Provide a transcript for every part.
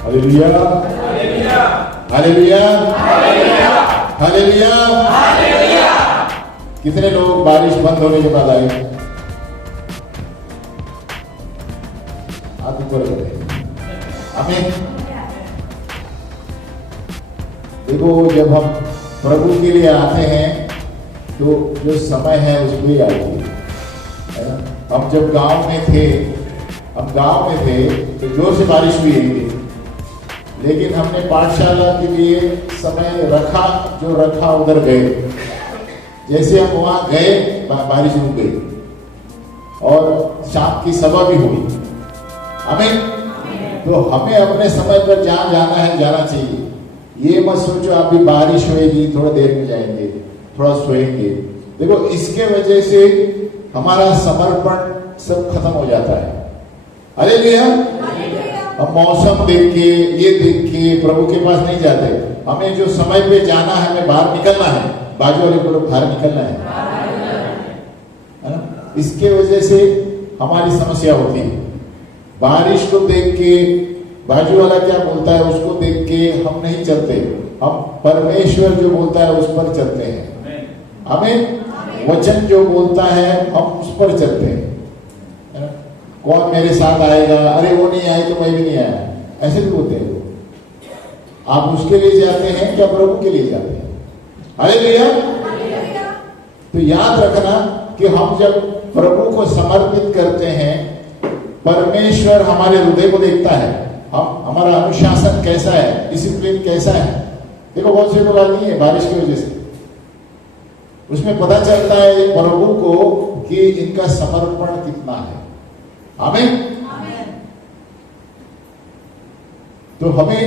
Hallelujah, hallelujah, hallelujah, hallelujah. कितने लोग बारिश बंद होने के बाद आए? हाथ ऊपर करें। आमीन। देखो, जब हम प्रभु के लिए आते हैं तो जो समय है उसमें ही आती है ना। हम जब गांव में थे तो जोर से बारिश हुई है, लेकिन हमने पाठशाला के लिए समय रखा, जो रखा उधर गए। जैसे हम वहां गए बारिश रुक गई और शाम की सभा भी हुई। आमीन। तो हमें अपने समय पर जहां जाना है जाना चाहिए। ये मत सोचो आप भी बारिश होएगी थोड़ा देर में जाएंगे, थोड़ा सोएंगे। देखो, इसके वजह से हमारा समर्पण सब खत्म हो जाता है। हालेलुया। हम मौसम देख के, ये देख के प्रभु के पास नहीं जाते। हमें जो समय पे जाना है, हमें बाहर निकलना है। बाजू वाले को बाहर निकलना है ना। इसके वजह से हमारी समस्या होती है। बारिश को देख के बाजू वाला क्या बोलता है उसको देख के हम नहीं चलते। हम परमेश्वर जो बोलता है उस पर चलते हैं। हमें वचन जो बोलता है हम उस पर चलते हैं। कौन मेरे साथ आएगा? अरे वो नहीं आए तो मैं भी नहीं आया, ऐसे भी बोलते हैं। आप उसके लिए जाते हैं क्या प्रभु के लिए जाते हैं? हालेलुया। तो याद रखना कि हम जब प्रभु को समर्पित करते हैं, परमेश्वर हमारे हृदय को देखता है। हम हमारा अनुशासन कैसा है, डिसिप्लिन कैसा है। देखो, बहुत से लोग नहीं है बारिश की वजह से, उसमें पता चलता है प्रभु को कि इनका समर्पण कितना है। आमीन। तो हमें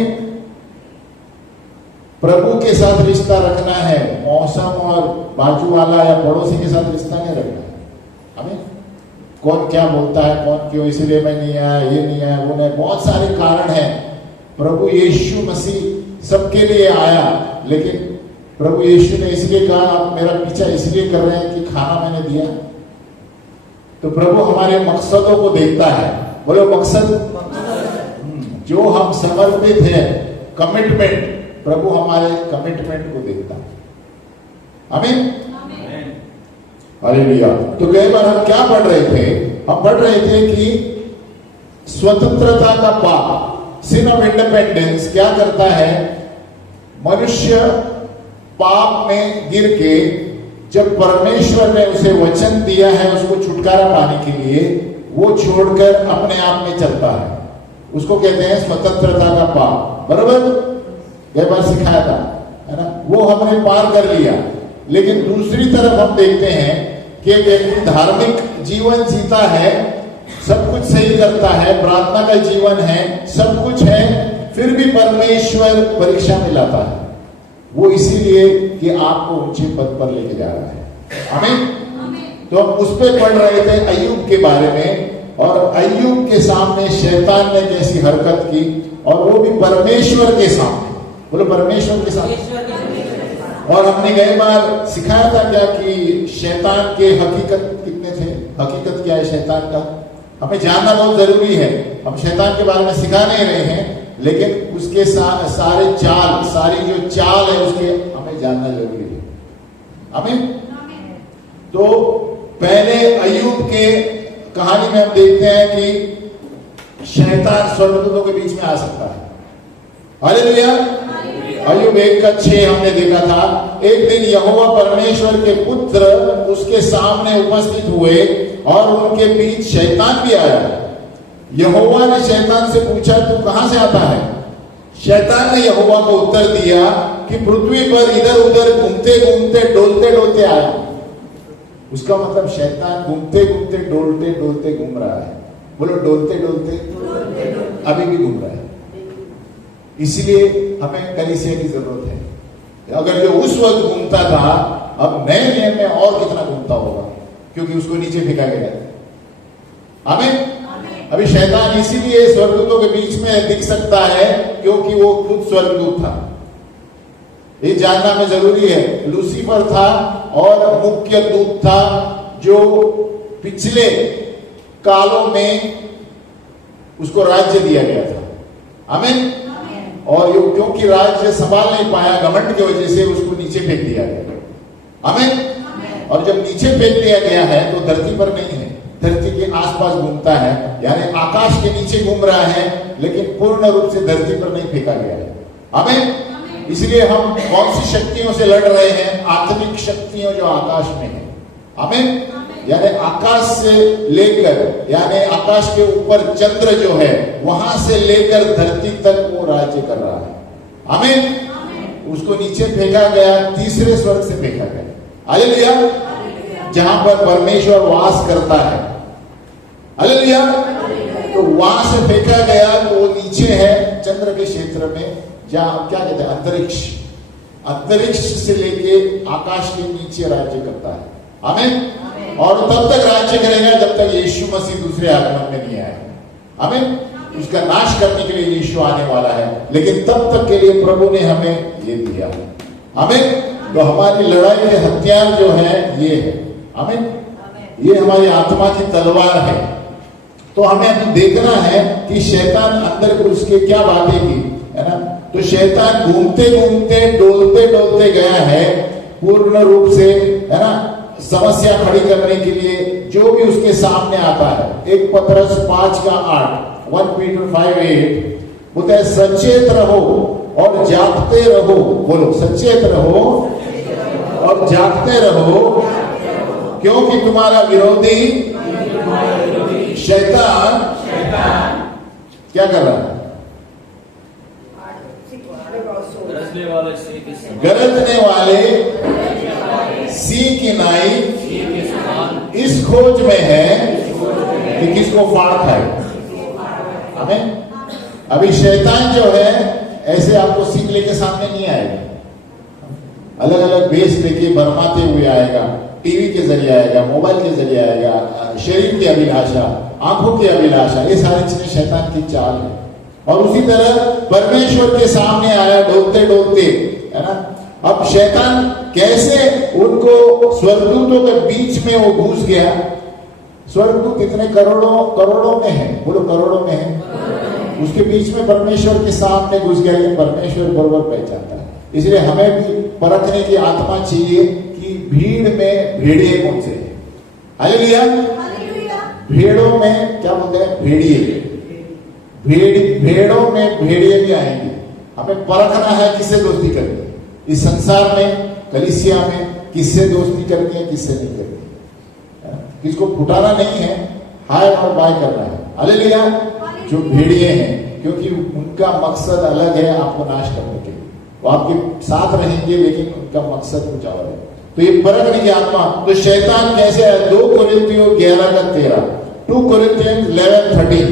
प्रभु के साथ रिश्ता रखना है, मौसम और बाजू वाला या पड़ोसी के साथ रिश्ता नहीं रखना है। आमीन। कौन क्या बोलता है, कौन क्यों, इसलिए मैं नहीं आया, ये नहीं आया, वो नहीं, बहुत सारे कारण हैं। प्रभु यीशु मसीह सबके लिए आया, लेकिन प्रभु यीशु ने इसलिए कहा आप मेरा पीछा इसलिए कर रहे हैं कि खाना मैंने दिया। तो प्रभु हमारे मकसदों को देखता है। बोलो मकसद। जो हम समर्पित हैं, कमिटमेंट, प्रभु हमारे कमिटमेंट को देखता है। आमीन। हालेलुया। तो कई बार हम क्या पढ़ रहे थे? हम पढ़ रहे थे कि स्वतंत्रता का पाप, सिन ऑफ इंडिपेंडेंस क्या करता है? मनुष्य पाप में गिर के, जब परमेश्वर ने उसे वचन दिया है उसको छुटकारा पाने के लिए, वो छोड़कर अपने आप में चलता है। उसको कहते हैं स्वतंत्रता का पाप। बराबर कई बार सिखाया था, है ना। वो हमने पार कर लिया। लेकिन दूसरी तरफ हम देखते हैं कि व्यक्ति धार्मिक जीवन जीता है, सब कुछ सही करता है, प्रार्थना का जीवन है, सब कुछ है, फिर भी परमेश्वर परीक्षा में लाता है। वो इसीलिए कि आपको ऊंचे पद पर लेके जा रहा है। आमीन। तो हम उस पर पढ़ रहे थे अय्यूब के बारे में, और अय्यूब के सामने शैतान ने कैसी हरकत की, और वो भी परमेश्वर के सामने। बोलो परमेश्वर के सामने। और हमने गए बार सिखाया था क्या कि शैतान के हकीकत कितने थे, हकीकत क्या है शैतान का, हमें जानना बहुत जरूरी है। हम शैतान के बारे में सिखा नहीं रहे हैं, लेकिन उसके सारे चाल, सारी जो चाल है उसके हमें जानना जरूरी है। आमीन। तो पहले अय्यूब के कहानी में हम देखते हैं कि शैतान स्वर्गदूतों के बीच में आ सकता है। हालेलुया। अय्यूब 1:6 हमने देखा था। एक दिन यहोवा परमेश्वर के पुत्र उसके सामने उपस्थित हुए और उनके बीच शैतान भी आया। यहोवा ने शैतान से पूछा तू कहां से आता है? शैतान ने यहोवा को उत्तर दिया कि पृथ्वी पर इधर उधर घूमते घूमते डोलते डोलते आया। उसका मतलब शैतान घूमते घूमते डोलते डोलते घूम रहा है। बोलो डोलते डोलते अभी भी घूम रहा है। इसलिए हमें कलीसिया की जरूरत है। अगर जो उस वक्त घूमता था, अब नए नियम में और कितना घूमता होगा, क्योंकि उसको नीचे फेंका गया था। आमीन। अभी शैतान इसीलिए स्वर्गदूतों के बीच में दिख सकता है क्योंकि वो खुद स्वर्गदूत था। ये जानना में जरूरी है। लूसीफर था और मुख्य दूत था जो पिछले कालों में उसको राज्य दिया गया था। आमीन। और क्योंकि राज्य संभाल नहीं पाया, घमंड की वजह से उसको नीचे फेंक दिया गया। आमीन। और जब नीचे फेंक दिया गया है तो धरती पर नहीं है, धरती के आसपास घूमता है, यानी आकाश के नीचे घूम रहा है, लेकिन पूर्ण रूप से धरती पर नहीं फेंका गया है। आमीन। इसलिए हम कौन सी शक्तियों से लड़ रहे हैं? आत्मिक शक्तियों जो आकाश में है। आमीन। यानी आकाश से लेकर, यानी आकाश के ऊपर चंद्र जो है वहां से लेकर धरती तक वो राज्य कर रहा है। आमीन। उसको नीचे फेंका गया, तीसरे स्वर्ग से फेंका गया। हालेलुया। जहां पर परमेश्वर वास करता है। हालेलुया। तो वहां से फेंका गया तो वो नीचे है चंद्र के क्षेत्र में, जहां क्या कहते हैं अंतरिक्ष। अंतरिक्ष से लेके आकाश के नीचे राज्य करता है। आमीन। और तब तक राज्य करेगा जब तक यीशु मसीह दूसरे आगमन में नहीं आएगा। आमीन। उसका नाश करने के लिए यीशु आने वाला है, लेकिन तब तक के लिए प्रभु ने हमें ये दिया। आमीन। तो हमारी लड़ाई के हथियार जो है ये है। आमीन। ये हमारी आत्मा की तलवार है। तो हमें अभी देखना है कि शैतान अंदर को उसके क्या बातें की, है ना। तो शैतान घूमते घूमते डोलते डोलते गया है पूर्ण रूप से, है ना, समस्या खड़ी करने के लिए जो भी उसके सामने आता है। 1 पतरस 5:8, 1 Peter 5:8 बोलता है सचेत रहो और जागते रहो। बोलो सचेत रहो और जागते रहो, क्योंकि तुम्हारा विरोधी शैतान क्या कर रहा है? गरजने वाले सिंह की नाई इस खोज में है कि किसको फाड़ खाए। हमें अभी शैतान जो है ऐसे आपको सिंह लेके सामने नहीं आएगा, अलग अलग बेस लेके बरमाते हुए आएगा। टीवी के जरिए आएगा, मोबाइल के जरिए आएगा, शरीर की अभिलाषा, आंखों की अभिलाषा, ये सारी चीजें शैतान की चाल है। और उसी तरह परमेश्वर के सामने आया डोलते डोलते, है ना। अब शैतान कैसे उनको स्वर्गदूतों के बीच में वो घुस गया। स्वर्गदूत इतने करोड़ों में है, बोलो करोड़ों में है। उसके बीच में परमेश्वर के सामने घुस गया, ये परमेश्वर बरोबर पहचानता है। इसलिए हमें भी परखने की आत्मा चाहिए कि भीड़ में भेड़िए कौन से हैं। हालेलुया। भेड़ों में क्या बोलते हैं? भेड़िए। भेड़ों में भेड़िए भी आएंगे। हमें परखना है किससे दोस्ती करनी है इस संसार में, कलीसिया में, किससे दोस्ती करनी है, किससे नहीं करनी है। किसको फुटाना नहीं है, हाय और बाय करना है। हालेलुया। जो भेड़िए हैं, क्योंकि उनका मकसद अलग है आपको नाश करने के लिए। वो आपके साथ रहेंगे लेकिन उनका मकसद कुछ और है। तो ये परखने की आत्मा। तो शैतान कैसे है? 2 कोरिन्थियों 11:13, 2 कोरिन्थियंस 11:13,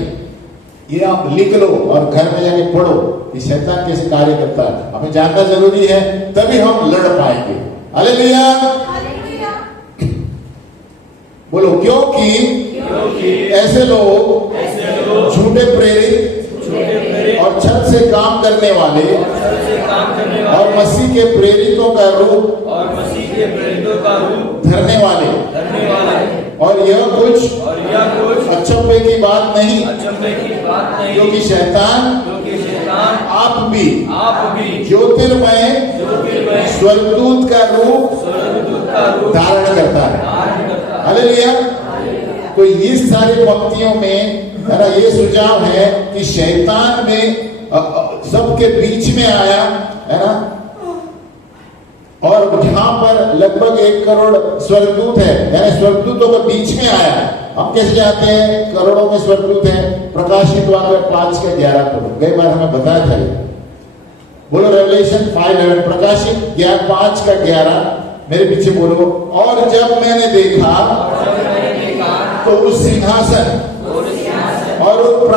ये आप लिख लो और घर में जाके पढ़ो कि शैतान कैसे कार्य करता है। हमें जानना जरूरी है, तभी हम लड़ पाएंगे। हालेलुया। बोलो क्योंकि ऐसे लोग झूठे प्रेरित और छल से काम करने वाले और मसीह के प्रेरितों का रूप धरने वाले, और यह कुछ अचंभे की बात नहीं, क्योंकि शैतान आप भी ज्योतिर्मय स्वर्गदूत का रूप धारण करता है। हालेलुया। तो इस सारी पंक्तियों में मेरा ये सुझाव है कि शैतान में सबके बीच में आया, है ना। और जहां पर लगभग 1 करोड़ स्वर्गदूत है, यानी स्वर्गदूतों के बीच में आया। हम कैसे जानते हैं करोड़ों में स्वर्गदूत है? प्रकाशित वाक्य 5:11 पढ़ो, गई बार हमें बताया था। बोलो रेवलेशन 5:11, प्रकाशित 5:11, मेरे पीछे बोलो। और जब मैंने देखा तो उस सिंहासन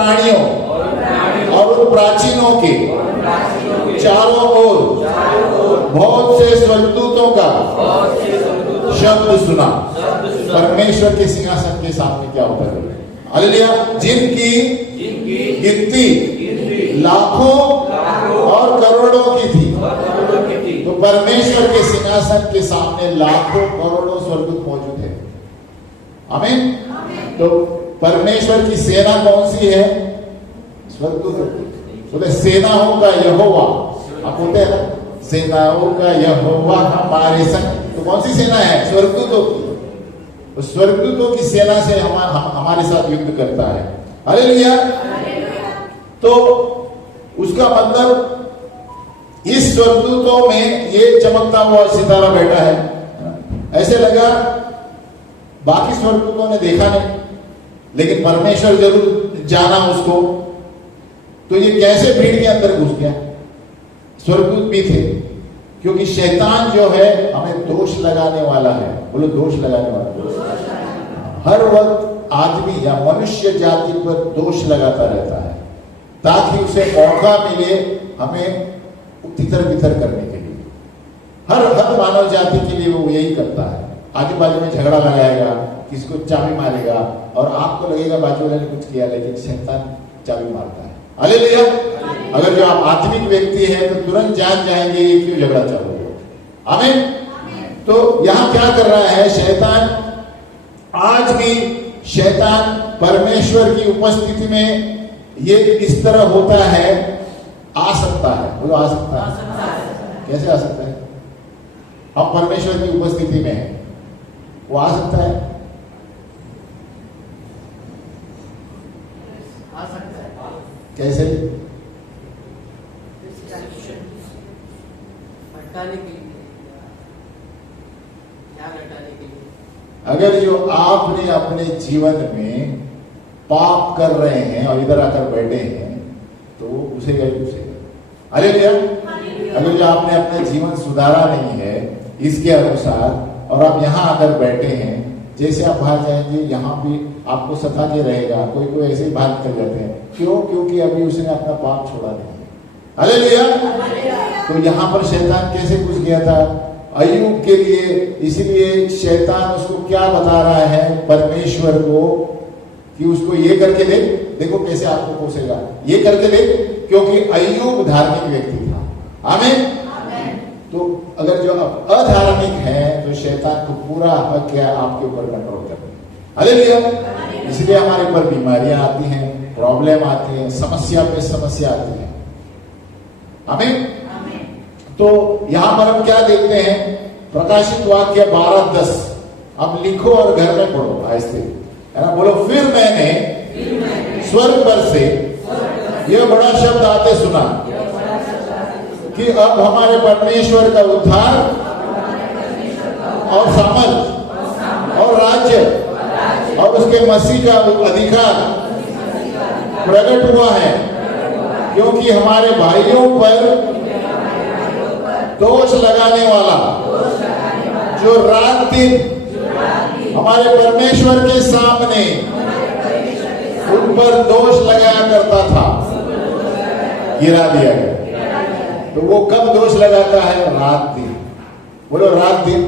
प्राणियों और उन प्राचीनों के चारों ओर बहुत से स्वर्गदूतों का शब्द सुना। परमेश्वर के सिंहासन के सामने क्या होता है? हालेलुया। जिनकी गिनती लाखों और करोड़ों की थी। तो परमेश्वर के सिंहासन के सामने लाखों करोड़ों स्वर्गदूत मौजूद है। आमीन। तो परमेश्वर की सेना कौन सी है? स्वर्गदूत। बोले सेनाओं का यहोवा, आप बोलते हैं ना, सेनाओं का यहोवा हमारे संग। तो कौन सी सेना है? स्वर्गदूतों की। तो स्वर्गदूतों की सेना से हमारे साथ युद्ध करता है। हालेलुया। तो उसका मतलब इस स्वर्गदूतों में ये चमकता हुआ सितारा बैठा है। ऐसे लगा बाकी स्वर्गदूतों ने देखा नहीं, लेकिन परमेश्वर जरूर जाना उसको। तो ये कैसे भीड़ के अंदर घुस गया? स्वर्गदूत भी थे, क्योंकि शैतान जो है हमें दोष लगाने वाला है। बोलो दोष लगाने वाला। हर वक्त आदमी या मनुष्य जाति पर दोष लगाता रहता है, ताकि उसे मौका मिले हमें तितर बितर करने के लिए। हर मानव जाति के लिए वो यही करता है। आजू बाजू में झगड़ा लगाएगा, किसी को चाबी मारेगा, और आपको लगेगा बाजू वाले ने कुछ किया, लेकिन शैतान चाबी मारता है। हालेलुया। अगर जो आप आत्मिक व्यक्ति है तो तुरंत जान जाएंगे ये क्यों झगड़ा चालू हुआ। आमीन। तो यहां क्या कर रहा है शैतान? आज भी शैतान परमेश्वर की उपस्थिति में ये इस तरह होता है, आ सकता है। बोलो आ सकता है। कैसे आ सकता है? हम परमेश्वर की उपस्थिति में हैं, वो आ सकता है। कैसे? अगर जो आपने अपने जीवन में पाप कर रहे हैं और इधर आकर बैठे हैं, तो वो पूछेगा ही पूछेगा। हालेलुया। अगर जो आपने अपना जीवन सुधारा नहीं है इसके अनुसार, और आप यहाँ आकर बैठे हैं, जैसे आप बाहर जाएंगे यहाँ भी आपको सता के रहेगा। कोई कोई ऐसे ही भाग कर जाते हैं। क्यों? क्योंकि अभी उसने अपना पाप छोड़ा नहीं है। हालेलुया। तो यहाँ पर शैतान कैसे घुस गया था? अय्यूब के लिए। इसलिए शैतान उसको क्या बता रहा है? परमेश्वर को कि उसको ये करके दे, देखो कैसे आपको कोसेगा, ये करके दे, क्योंकि अय्यूब धार्मिक व्यक्ति था। आमीन। तो अगर जो अधार्मिक है तो शैतान को पूरा हक है आपके ऊपर कंट्रोल करने। हालेलुया। इसलिए हमारे ऊपर बीमारियां आती हैं, प्रॉब्लम आती है, समस्या पे समस्या आती है। आमीन। तो यहां पर हम क्या देखते हैं? प्रकाशित वाक्य 12:10। अब लिखो और घर में पढ़ो आहिस्ते, है ना। बोलो फिर मैंने स्वर्ग पर से यह बड़ा शब्द आते सुना कि अब हमारे परमेश्वर का उद्धार और सामर्थ और राज्य और उसके मसीह का अधिकार प्रकट हुआ है, क्योंकि हमारे भाइयों पर दोष लगाने वाला जो रात दिन हमारे परमेश्वर के सामने उन पर दोष लगाया करता था, गिरा दिया गया। तो वो कब दोष लगाता है? रात दिन। बोलो रात दिन।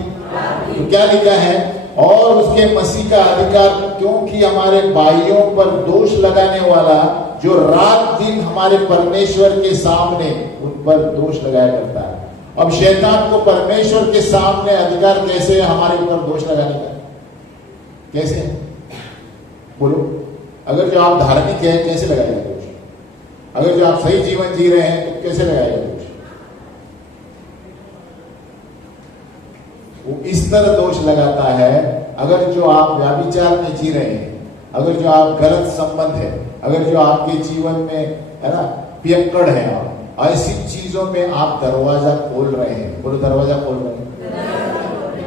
तो क्या लिखा है? और उसके मसीह का अधिकार, क्योंकि हमारे भाइयों पर दोष लगाने वाला जो रात दिन हमारे परमेश्वर के सामने उन पर दोष लगाया करता है। अब शैतान को परमेश्वर के सामने अधिकार कैसे है हमारे ऊपर दोष लगाने का? कैसे? बोलो। अगर जो आप धार्मिक है कैसे लगाएगा दोष? अगर जो आप सही जीवन जी रहे हैं तो कैसे लगाएगा दोष? वो इस तरह दोष लगाता है। अगर जो आप व्याभिचार में जी रहे हैं, अगर जो आप गलत संबंध है, अगर जो आपके जीवन में है ना पियक्कड़ है, आप ऐसी चीजों में आप दरवाजा खोल रहे हैं। बोलो दरवाजा खोल रहे हैं।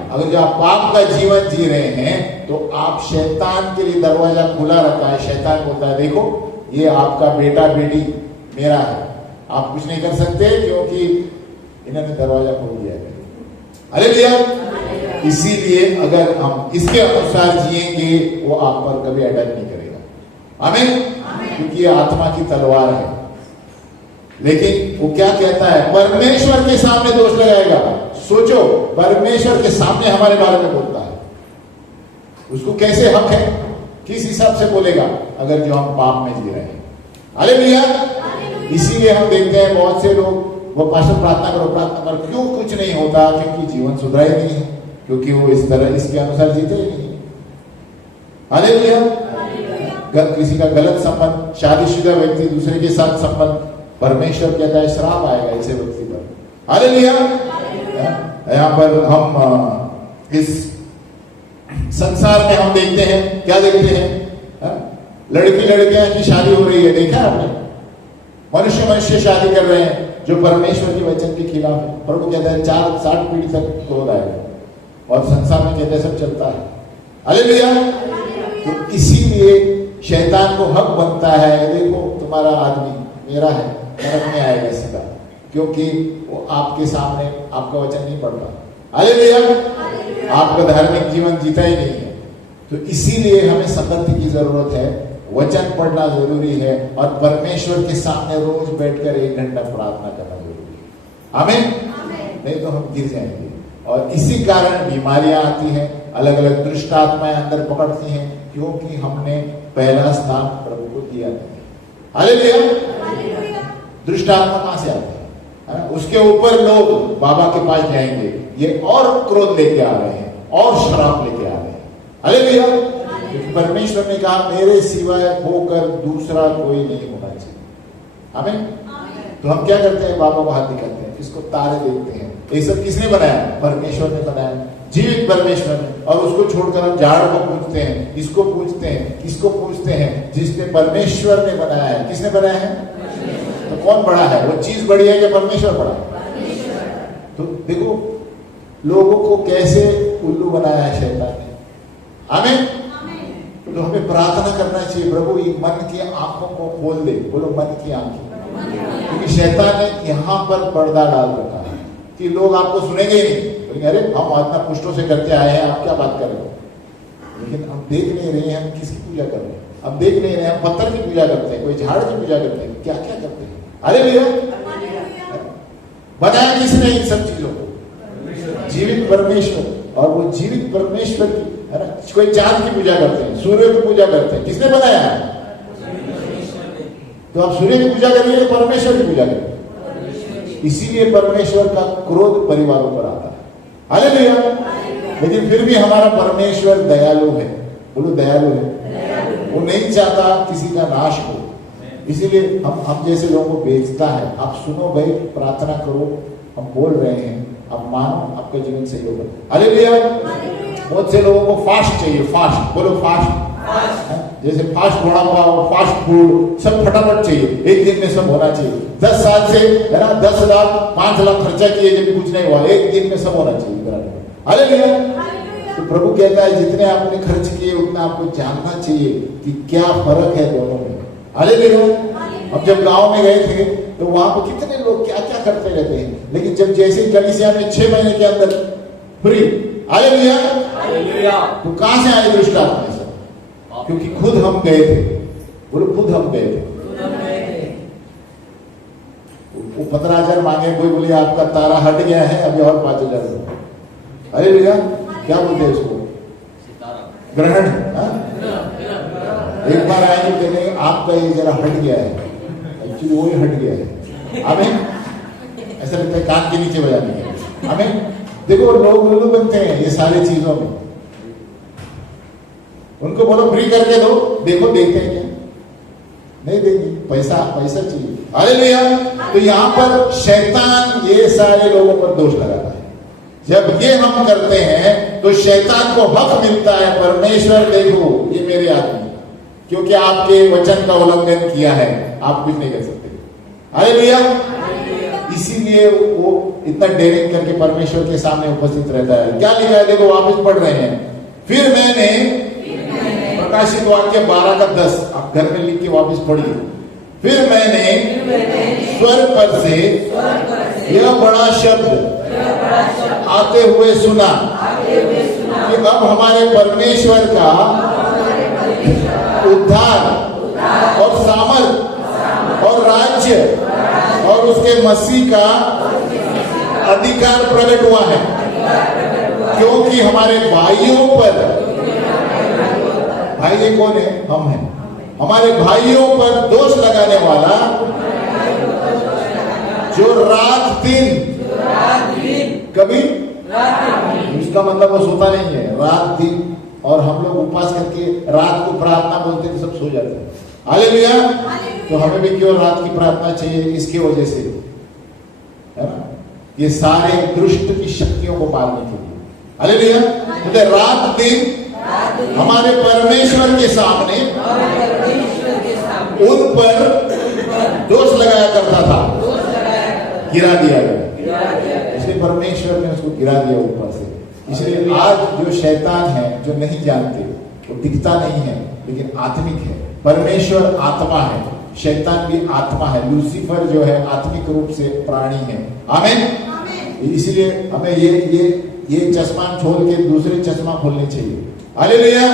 अगर जो आप पाप का जीवन जी रहे हैं तो आप शैतान के लिए दरवाजा खुला रखा है। शैतान बोलता है देखो ये आपका बेटा बेटी मेरा है, आप कुछ नहीं कर सकते क्योंकि इन्होंने दरवाजा खोल दिया है। हालेलुया। इसीलिए अगर हम इसके अनुसार जिएंगे वो आप पर कभी अटैक नहीं करेगा। आमीन। क्योंकि ये आत्मा की तलवार है। लेकिन वो क्या कहता है, परमेश्वर के सामने दोष लगाएगा। सोचो, परमेश्वर के सामने हमारे बारे में बोलता है, उसको कैसे हक है, किस हिसाब से बोलेगा अगर जो हम पाप में जी रहे हैं। हालेलुया। इसीलिए हम देखते हैं बहुत से लोग, वो पास्टर प्रार्थना करो, क्यों कुछ नहीं होता, क्योंकि जीवन सुधरा ही नहीं है, क्योंकि वो इस तरह इसके अनुसार जीते ही नहीं। हालेलुया। किसी का गलत संबंध, शादीशुदा व्यक्ति दूसरे के साथ संबंध, परमेश्वर कहता है श्राप आएगा ऐसे व्यक्ति पर। हालेलुया। यहाँ पर हम इस संसार में हम देखते हैं, क्या देखते हैं, लड़की लड़कियां की शादी हो रही है, देखा आपने? मनुष्य शादी कर रहे हैं जो परमेश्वर के वचन के खिलाफ है। प्रभु कहता है 60 पीढ़ी तक क्रोध आएगा, और संसार में कहते हैं सब चलता है। हालेलुया। तो इसीलिए शैतान को हक बनता है, देखो तुम्हारा आदमी मेरा है, नरक में आएगा सीधा, क्योंकि वो आपके सामने आपका वचन नहीं पढ़ता। हालेलुया। आपका धार्मिक जीवन जीता ही नहीं है। तो इसीलिए हमें संगति की जरूरत है, वचन पढ़ना जरूरी है, और परमेश्वर के सामने रोज बैठकर 1 घंटा प्रार्थना करना जरूरी है। आमीन। नहीं तो हम गिर जाएंगे, और इसी कारण बीमारियां आती हैं, अलग अलग दुष्ट आत्माएं अंदर पकड़ती हैं, क्योंकि हमने पहला स्थान प्रभु को दिया नहीं। हालेलुया। दुष्ट आत्मा कहां से आती है? उसके ऊपर लोग बाबा के पास जाएंगे, ये और क्रोध लेके आ रहे हैं, और शराब लेके आ रहे हैं। हालेलुया। परमेश्वर ने कहा मेरे सिवाय होकर दूसरा कोई नहीं होना चाहिए। आमीन। तो हम क्या करते हैं, बाबा को हाथ दिखाते हैं, इसको तारे देखते हैं, ये सब किसने बनाया? परमेश्वर ने बनाया, जीवित परमेश्वर ने। और उसको छोड़कर हम झाड़ को पूजते हैं, इसको पूजते हैं, किसको पूजते हैं? जिसने परमेश्वर ने बनाया है। किसने बनाया है? तो कौन बड़ा है? वो चीज बड़ी है कि परमेश्वर बड़ा है? तो देखो लोगों को कैसे उल्लू बनाया है शैतान ने। आमीन। तो हमें प्रार्थना करना चाहिए, प्रभु ये मन की आंखों को खोल दे। बोलो मन की आंखें, क्योंकि शैतान ने यहाँ पर पर्दा डाल रखा है कि लोग आपको सुनेंगे ही नहीं, बोलेंगे अरे हम आत्मा पुष्टों से करके आए हैं, आप क्या बात कर रहे हो? लेकिन हम देख नहीं रहे हैं हम किसकी पूजा कर रहे हैं, हम देख नहीं रहे हैं, हम पत्थर की पूजा करते हैं, कोई झाड़ की पूजा करते हैं, क्या क्या करते हैं। अरे भैया, बनाया किसने इन सब चीजों को? जीवित परमेश्वर। और वो जीवित परमेश्वर की, है ना, कोई चांद की पूजा करते हैं, सूर्य की पूजा करते हैं, किसने बनाया है? तो आप सूर्य की पूजा करिए, परमेश्वर की पूजा करिए। इसीलिए परमेश्वर का क्रोध परिवारों पर आता है। हालेलुया। लेकिन फिर भी हमारा परमेश्वर दयालु है। बोलो दयालु है। वो नहीं चाहता किसी का नाश हो, इसीलिए हम जैसे लोगों को भेजता है। आप सुनो भाई, प्रार्थना करो, हम बोल रहे हैं, आप मानो, आपका जीवन सही होगा। हालेलुया। बहुत से लोगों को फास्ट चाहिए, फास्ट। बोलो फास्ट। जैसे fast vada pav, fast food, सब फटाफट चाहिए, एक दिन में सब होना चाहिए। 10 साल से, है ना, 10 लाख 5 लाख खर्चा किए, जब कुछ नहीं हुआ, एक दिन में सब होना चाहिए। हालेलुया। तो प्रभु कहता है जितने आपने खर्च किए उतना आपको जानना चाहिए कि क्या फर्क है दोनों में। हालेलुया। अब जब गांव में गए थे तो वहां पर कितने लोग क्या क्या करते रहते हैं, लेकिन जब जैसे ही कलीसिया में 6 महीने के अंदर फ्री। हालेलुया। तो कहां से आए दुष्ट आत्मा? क्योंकि खुद हम गए थे। बोलो खुद हम गए थे। वो 15,000 मांगे, कोई बोले आपका तारा हट गया है, अभी और 5,000 दो। अरे भैया क्या बोलते हैं उसको? ग्रहण। एक बार आएंगे कहते आपका ये जरा हट गया है, एक्चुअली वो ही हट गया है। आमीन। ऐसा लगता है कान के नीचे बजाने के। आमीन। देखो लोग लोग बनते हैं ये सारी चीजों में। उनको बोलो फ्री करके दो, देखो देते हैं क्या? नहीं देंगे, पैसा पैसा चाहिए। हालेलुया। तो यहाँ पर शैतान ये सारे लोगों पर दोष लगाता है। जब ये हम करते हैं तो शैतान को हक मिलता है, परमेश्वर देखो ये मेरे आदमी, क्योंकि आपके वचन का उल्लंघन किया है, आप कुछ नहीं कर सकते। हालेलुया। इसीलिए वो इतना डेरिंग करके परमेश्वर के सामने उपस्थित रहता है। क्या लिखा है देखो, वापस पढ़ रहे हैं। फिर मैंने प्रकाशित वाक्य 12:10, आप घर में लिख के वापस पढ़िए। फिर मैंने स्वर्ग पर से यह बड़ा शब्द आते हुए सुना कि अब हमारे परमेश्वर का उद्धार और सामर्थ और राज्य और उसके मसीह का अधिकार प्रकट हुआ है, क्योंकि हमारे भाइयों पर, भाई ये कौन है? हम हैं। हमारे भाइयों पर दोष लगाने वाला जो रात दिन कभी, उसका मतलब वो सोता नहीं है, रात दिन। और हम लोग उपवास करके रात को प्रार्थना बोलते तो सब सो जाते हैं। हालेलुया। तो हमें भी क्यों रात की प्रार्थना चाहिए? इसकी वजह से, है ना, ये सारे दुष्ट की शक्तियों को मारने के लिए। हालेलुया। तो रात दिन हमारे परमेश्वर के सामने उन पर दोष लगाया करता था, गिरा दिया गया। इसलिए परमेश्वर ने उसको गिरा दिया ऊपर से। इसलिए आज जो शैतान है, जो नहीं जानते, वो दिखता नहीं है लेकिन आत्मिक है। परमेश्वर आत्मा है, शैतान भी आत्मा है। लूसीफर जो है आत्मिक रूप से प्राणी है। आमीन। इसलिए हमें ये चश्मा छोड़ के दूसरे चश्मा खोलने चाहिए। हालेलुया।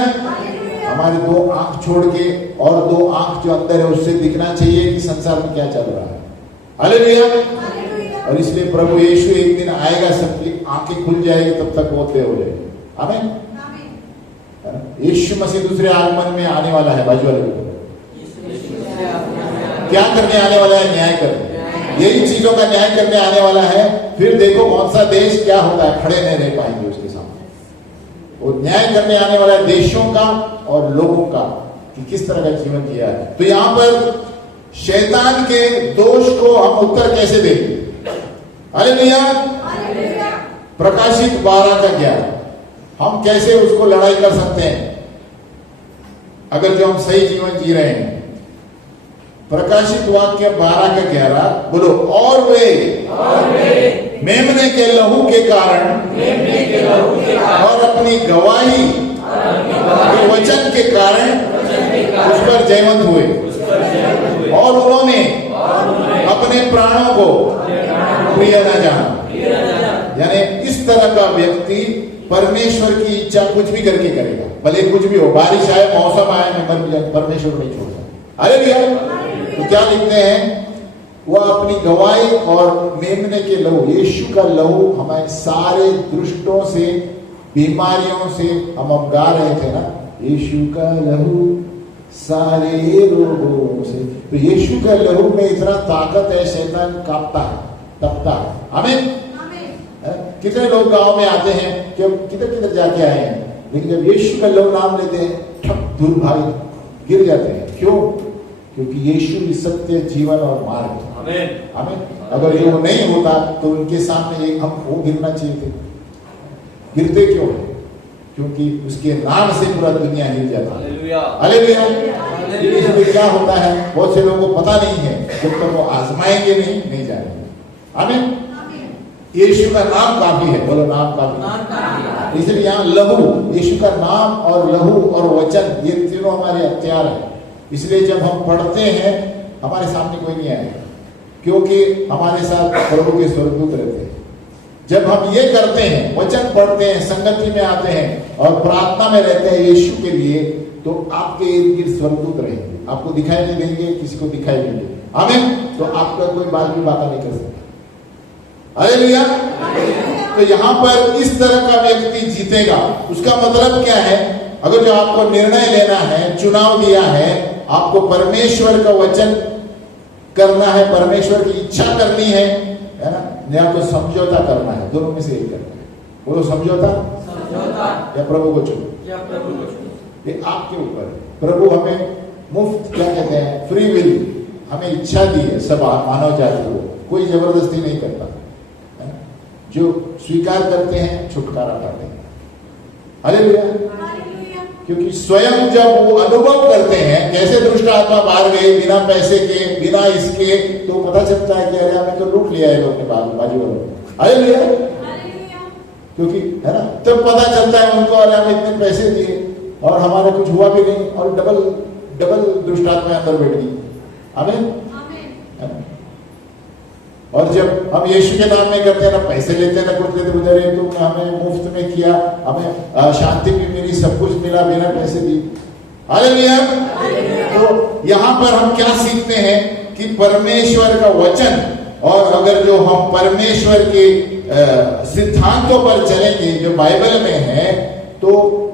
हमारे दो आंख छोड़ के और दो आंख जो अंदर है उससे दिखना चाहिए कि संसार में क्या चल रहा है। हालेलुया। और इसलिए प्रभु यीशु एक दिन आएगा, सबकी आंखें खुल जाएगी, तब तक वो देर हो जाएगी। आमीन। यीशु मसीह दूसरे आगमन में आने वाला है। बाजू वाले क्या करने आने वाला है? न्याय करने। यही चीजों का न्याय करने आने वाला है। फिर देखो कौन सा देश क्या होता है, खड़े नहीं रह पाएंगे उसके सामने। वो न्याय करने आने वाला है देशों का और लोगों का, कि किस तरह का जीवन जिया है। तो यहां पर शैतान के दोष को हम उत्तर कैसे देंगे? हालेलुया। प्रकाशित 12:11 हम कैसे उसको लड़ाई कर सकते हैं अगर जो हम सही जीवन जी रहे हैं? प्रकाशित वाक्य 12:11 बोलो। और वे मेमने के लहू के कारण और अपनी गवाही के वचन के कारण उस पर जयवंत हुए और उन्होंने अपने प्राणों को प्रिय न जाना। यानी इस तरह का व्यक्ति परमेश्वर की इच्छा कुछ भी करके करेगा, भले कुछ भी हो, बारिश आए, मौसम आए, मैं मर जाए, परमेश्वर नहीं छोड़ता। हालेलुया। तो क्या लिखते हैं? वह अपनी गवाही और मेमने के लहू, यीशु का लहू हमारे सारे दुष्टों से, बीमारियों से, हम गा रहे थे ना, यीशु का लहू सारे रोगों से। तो यीशु का लहू में इतना ताकत है, शैतान कांपता है, तपता है। आमीन। कितने लोग गांव में आते हैं कि हम किधर किधर जाके आए हैं, लेकिन जब यीशु का लहू नाम लेते हैं, ठप दूर भाई गिर जाते हैं। क्यों? क्योंकि यीशु ही सत्य, जीवन और मार्ग है। आमीन। आमीन। अगर ये वो नहीं होता तो उनके सामने हम वो गिरना चाहिए थे। गिरते क्यों है? क्योंकि उसके नाम से पूरा दुनिया हिल जाता है। हालेलुया। इसलिए क्या होता है, बहुत से लोगों को पता नहीं है, जब तक वो आजमाएंगे नहीं जानेंगे। आमीन। यीशु का नाम काफी है। बोलो, नाम काफी। इसलिए यहाँ लहू, यीशु का नाम और लहू और वचन, ये तीनों हमारे हथियार है। इसलिए जब हम पढ़ते हैं हमारे सामने कोई नहीं आएगा, क्योंकि हमारे साथ प्रभु के स्वर्गदूत रहते हैं। जब हम ये करते हैं, वचन पढ़ते हैं, संगति में आते हैं और प्रार्थना में रहते हैं यीशु के लिए, तो आपके इर्द गिर्द स्वर्गदूत रहेंगे, आपको दिखाई नहीं देंगे, किसी को दिखाई नहीं देंगे। आमीन। तो आपका कोई बात भी बात नहीं कर सकता। हालेलुया। तो यहाँ पर इस तरह का व्यक्ति जीतेगा। उसका मतलब क्या है? अगर जो आपको निर्णय लेना है, चुनाव दिया है, आपको परमेश्वर का वचन करना है, परमेश्वर की इच्छा करनी है ना, या तो समझौता करना है, दोनों में से एक करना है। बोलो, समझौता या प्रभु को चुनो। ये आपके ऊपर है। प्रभु हमें मुफ्त, क्या कहते हैं, फ्री विल, हमें इच्छा दी है सब मानव जाति को, कोई जबरदस्ती नहीं करता। जो स्वीकार करते हैं छुटकारा पाते हैं। हालेलुया। क्योंकि स्वयं जब वो अनुभव करते हैं कैसे दुष्ट आत्मा बाहर गई बिना पैसे के, बिना इसके, तो पता चलता है कि अरे हमें तो लूट लिया है लोग ने, बाजू वालों। हालेलुया। क्योंकि है ना, तब पता चलता है उनको, अरे हमें इतने पैसे दिए और हमारा कुछ हुआ भी नहीं, और डबल दुष्ट आत्मा अंदर बैठ गई। आमीन। और जब हम यीशु के नाम में करते हैं ना, पैसे लेते हैं ना, कुछ लेते, बुझे तुम हमें मुफ्त में किया, हमें शांति भी मिली, सब कुछ मिला बिना पैसे दी। हालेलुया। तो यहां पर हम क्या सीखते हैं कि परमेश्वर का वचन, और अगर जो हम परमेश्वर के सिद्धांतों पर चलेंगे जो बाइबल में है, तो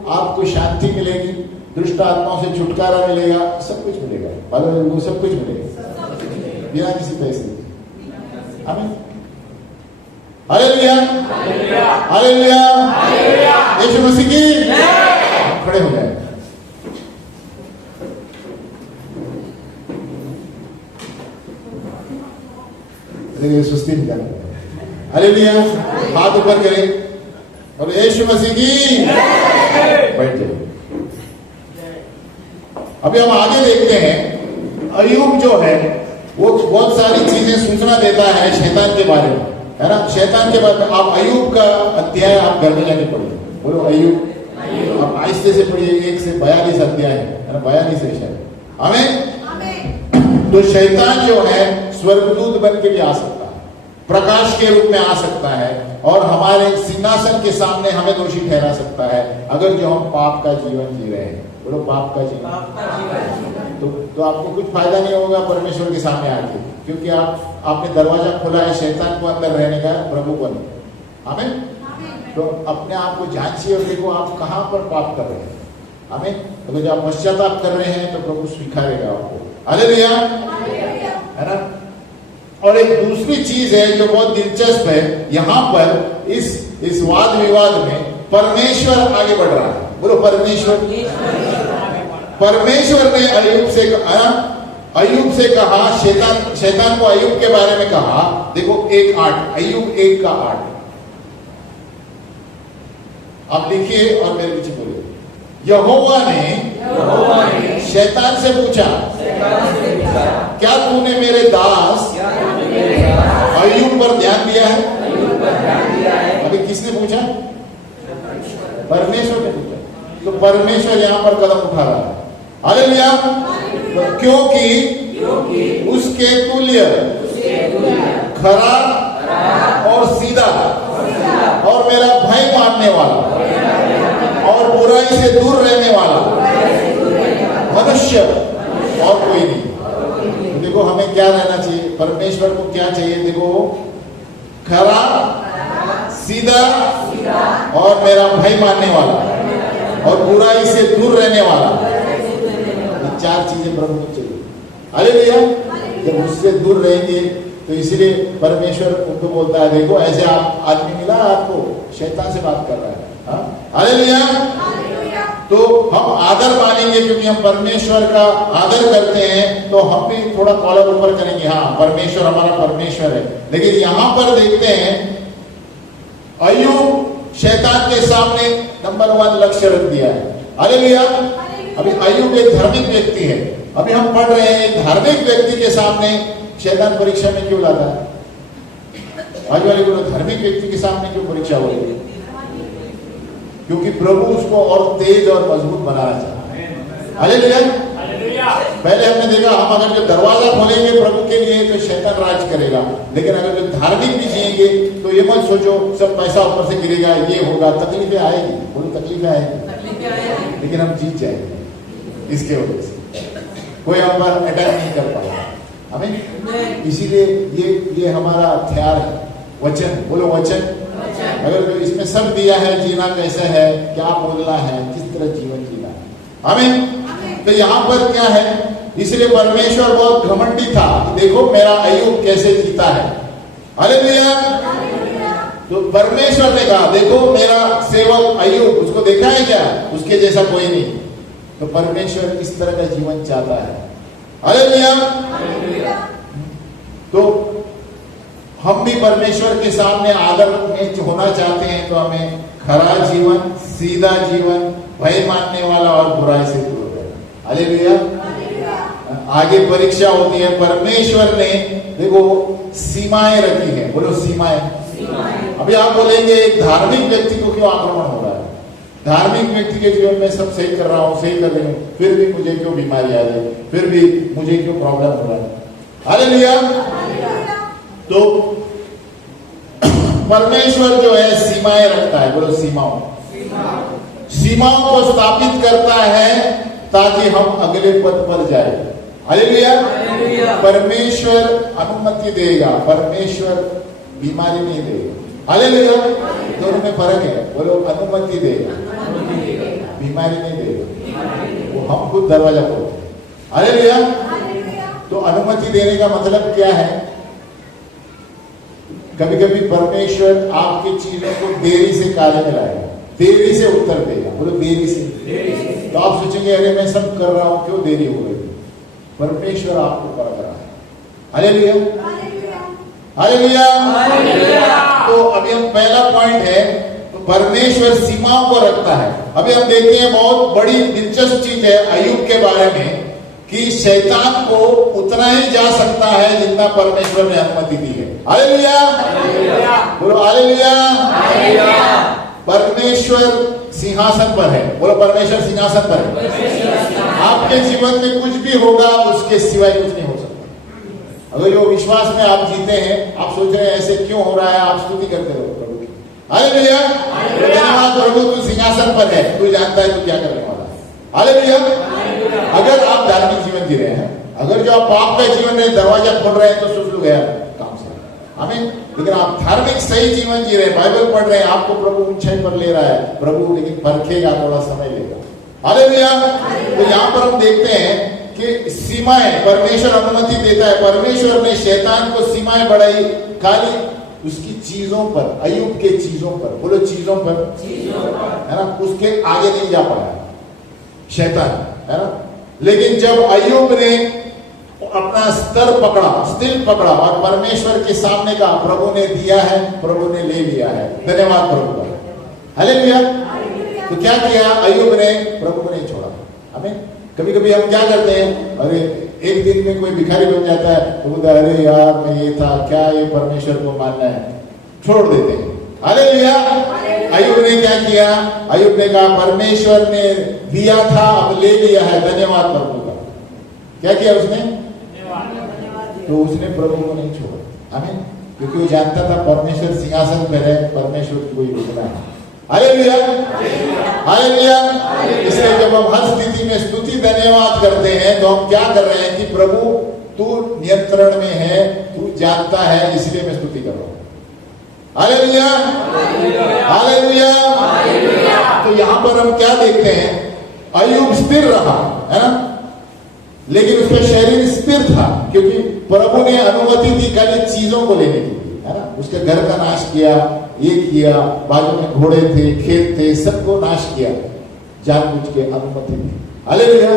आपको शांति मिलेगी, दुष्ट आत्माओं से छुटकारा मिलेगा, सब कुछ मिलेगा, बाइबल को सब कुछ मिलेगा बिना किसी पैसे। आमीन। हालेलुया, हालेलुया, यीशु मसीह की खड़े हो जाए। सुस्ती निकाल, हालेलुया, हाथ ऊपर करें और यीशु मसीह की बैठ जाए। अभी हम आगे देखते हैं, अय्यूब जो है वो बहुत सारी चीजें सूचना देता है शैतान के बारे में, है ना। शैतान के बारे में आप अय्यूब का अध्याय आप घर में जाके पढ़िए, बोलो अय्यूब, आप आहिस्ते से पढ़िए, 1 से 42 अध्याय है ना, 42 है शायद। आमीन। तो शैतान जो है स्वर्गदूत बन के भी आ सकता है, प्रकाश के रूप में आ सकता है, और हमारे सिंहासन के सामने हमें दोषी ठहरा सकता है अगर जो हम पाप का जीवन जी रहे हैं। बोलो पाप का जीवन। तो आपको कुछ फायदा नहीं होगा परमेश्वर के सामने आके, क्योंकि आपने दरवाजा खोला है शैतान को अंदर रहने का, प्रभु को नहीं। आमीन। तो अपने आप को जांचिए और देखो आप कहां पर पाप कर रहे हैं। आमीन। तो जब आप पश्चाताप कर रहे हैं तो प्रभु स्वीकारेगा आपको। हालेलुया, है ना। और एक दूसरी चीज है जो बहुत दिलचस्प है, यहां पर इस वाद विवाद में परमेश्वर आगे बढ़ रहा है। बोलो परमेश्वर। परमेश्वर ने अय्यूब से कहा, शैतान को अय्यूब के बारे में कहा। देखो 1:8, अय्यूब 1:8 आप लिखिए और मेरे पीछे बोलिए। यहोवा ने शैतान से पूछा, क्या तूने मेरे दास अय्यूब पर ध्यान दिया है? अभी किसने पूछा? परमेश्वर ने पूछा। तो परमेश्वर यहां पर कदम उठा रहा है। हालेलुया। क्योंकि उसके तुल्य खरा और सीधा और मेरा भय मानने वाला और बुराई से दूर रहने वाला मनुष्य और कोई नहीं। देखो हमें क्या रहना चाहिए, परमेश्वर को क्या चाहिए? देखो खरा, सीधा और मेरा भय मानने वाला और बुराई से दूर रहने वाला, ये 4 चीजें प्रभु को चाहिए। हालेलुया। जब उससे दूर रहेंगे तो इसलिए परमेश्वर उनको बोलता है, देखो ऐसे आप आदमी मिला आपको, शैतान से बात कर रहा है। हालेलुया। तो हम आदर मानेंगे, क्योंकि हम परमेश्वर का आदर करते हैं, तो हम भी थोड़ा कॉलर ऊपर करेंगे। हाँ, परमेश्वर हमारा परमेश्वर है। लेकिन यहां पर देखते हैं अय्यूब शैतान के सामने नंबर 1 लक्ष्य रख दिया है। हालेलुया। अभी अय्यूब एक धार्मिक व्यक्ति है। अभी हम पढ़ रहे हैं एक धार्मिक व्यक्ति के सामने शैतान परीक्षा में क्यों लाता है? आज वाले को धार्मिक व्यक्ति के सामने क्यों परीक्षा हो रही है? क्योंकि प्रभु उसको और तेज और मजबूत बनाना चाहता है। हालेलुया। पहले हमने देखा, हम अगर जो दरवाजा खोलेंगे प्रभु के लिए तो शैतान राज करेगा, लेकिन अगर जो धार्मिक भी जिएंगे तो ये मत सोचो सब पैसा ऊपर से गिरेगा, ये होगा, तकलीफें आएगी। बोलो तकलीफें आएगी, लेकिन हम जीत जाएंगे इसके वजह से। कोई हम पर अटैक नहीं कर पाएगा। हमें इसीलिए ये हमारा हथियार है, वचन। बोलो वचन। अगर जो इसमें सब दिया है, जीना कैसे है, क्या बोलना है, किस तरह जीवन जीना है। हमें तो यहाँ पर क्या है, इसलिए परमेश्वर बहुत घमंडी था, देखो मेरा अय्यूब कैसे जीता है। हालेलुया। तो परमेश्वर ने कहा, देखो मेरा सेवक अय्यूब, उसको देखा है क्या? उसके जैसा कोई नहीं। तो परमेश्वर इस तरह का जीवन चाहता है। हालेलुया। तो हम भी परमेश्वर के सामने आदर में होना चाहते हैं, तो हमें खरा जीवन, सीधा जीवन, भय मानने वाला और बुराई से दूर रहना। हालेलुया। आगे परीक्षा होती है। परमेश्वर ने देखो सीमाएं रखी हैं। बोलो सीमाएं। अभी आप बोलेंगे एक धार्मिक व्यक्ति को क्यों आक्रमण हो रहा है? धार्मिक व्यक्ति के जीवन में सब सही कर रहा हूं, सही कर रही हूं, फिर भी मुझे क्यों बीमारी आ रही है, फिर भी मुझे क्यों प्रॉब्लम हो रहा है? हालेलुया। तो परमेश्वर जो है सीमाएं रखता है। बोलो सीमाओं को स्थापित करता है ताकि हम अगले पद पर जाए। हालेलुया। परमेश्वर अनुमति देगा, परमेश्वर बीमारी नहीं देगा। हालेलुया। दोनों में फर्क है। बोलो, अनुमति देगा, बीमारी नहीं देगा। वो हम खुद दरवाजा खोलते हैं। हालेलुया। तो अनुमति देने का मतलब क्या है? कभी कभी परमेश्वर आपकी चीजों को देरी से कार्य में लाएगा, देरी से उत्तर देगा। बोलो, देरी से। तो आप सोचेंगे, अरे मैं सब कर रहा हूं, क्यों देरी हो गई? परमेश्वर आपको परख रहा है। Hallelujah, hallelujah. तो अभी हम पहला पॉइंट है, तो परमेश्वर सीमाओं को रखता है। अभी हम देखते हैं, बहुत बड़ी दिलचस्प चीज है अय्यूब के बारे में, कि शैतान को उतना ही जा सकता है जितना परमेश्वर ने अनुमति दी है। हालेलुया, बोलो हालेलुया। परमेश्वर सिंहासन पर है। बोलो, परमेश्वर सिंहासन पर है। आपके जीवन में कुछ भी होगा, उसके सिवाय कुछ नहीं हो सकता। अगर जो विश्वास में आप जीते हैं, आप सोच रहे हैं ऐसे क्यों हो रहा है, आप स्तुति करते रहो प्रभु की। हालेलुया। धन्यवाद प्रभु, तू सिंहासन पर है, तू जानता है तू क्या करने वाला है। हालेलुया। अगर आप धार्मिक जीवन जी रहे हैं, अगर जो आप पाप का जीवन में दरवाजा खोल रहे हैं, तो सुन गया काम से हमें। लेकिन आप धार्मिक सही जीवन जी रहे हैं, बाइबल पढ़ रहे हैं, आपको प्रभु ऊंचाई पर ले रहा है प्रभु, लेकिन परखेगा, थोड़ा समय लेगा। हालेलुया। तो यहाँ पर हम देखते हैं कि सीमाएं परमेश्वर अनुमति देता है। परमेश्वर ने शैतान को सीमाएं बढ़ाई, खाली उसकी चीजों पर, अय्यूब के चीजों पर। बोलो, चीजों पर, है ना। उसके आगे नहीं जा पाया शैतान, है ना। लेकिन जब अय्यूब ने अपना स्तर पकड़ा, स्थिर पकड़ा और परमेश्वर के सामने कहा, प्रभु ने दिया है, प्रभु ने ले लिया है, धन्यवाद प्रभु का। हालेलुया। तो क्या किया अय्यूब ने? प्रभु को नहीं छोड़ा। हमें कभी कभी हम क्या करते हैं, अरे एक दिन में कोई भिखारी बन जाता है तो बोलता है, अरे यार मैं ये था, क्या ये परमेश्वर को मानना है, छोड़ देते हैं। हालेलुया। अय्यूब ने क्या किया? अय्यूब ने कहा, परमेश्वर ने दिया था, अब ले लिया है, धन्यवाद प्रभु का। क्या किया उसने? तो उसने प्रभु को नहीं छोड़ा। हमें, क्योंकि वो जानता था परमेश्वर सिंहासन पर है, परमेश्वर को कोई रुकना है। Hallelujah, hallelujah. इसलिए जब हम हर स्थिति में स्तुति धन्यवाद करते हैं, तो हम क्या कर रहे हैं कि प्रभु तू नियंत्रण में है, तू जानता है, इसलिए मैं स्तुति कर रहा हूं। Hallelujah, hallelujah. तो यहां पर हम क्या देखते हैं? अय्यूब स्थिर रहा, है ना, लेकिन उसका शरीर स्थिर था, क्योंकि प्रभु ने अनुमति दी खाली चीजों को लेने की, है ना। उसके घर का नाश किया, ये किया, बाजू में घोड़े थे, खेत थे, सबको नाश किया, जानबूझ के अनुमति दी। हालेलुया।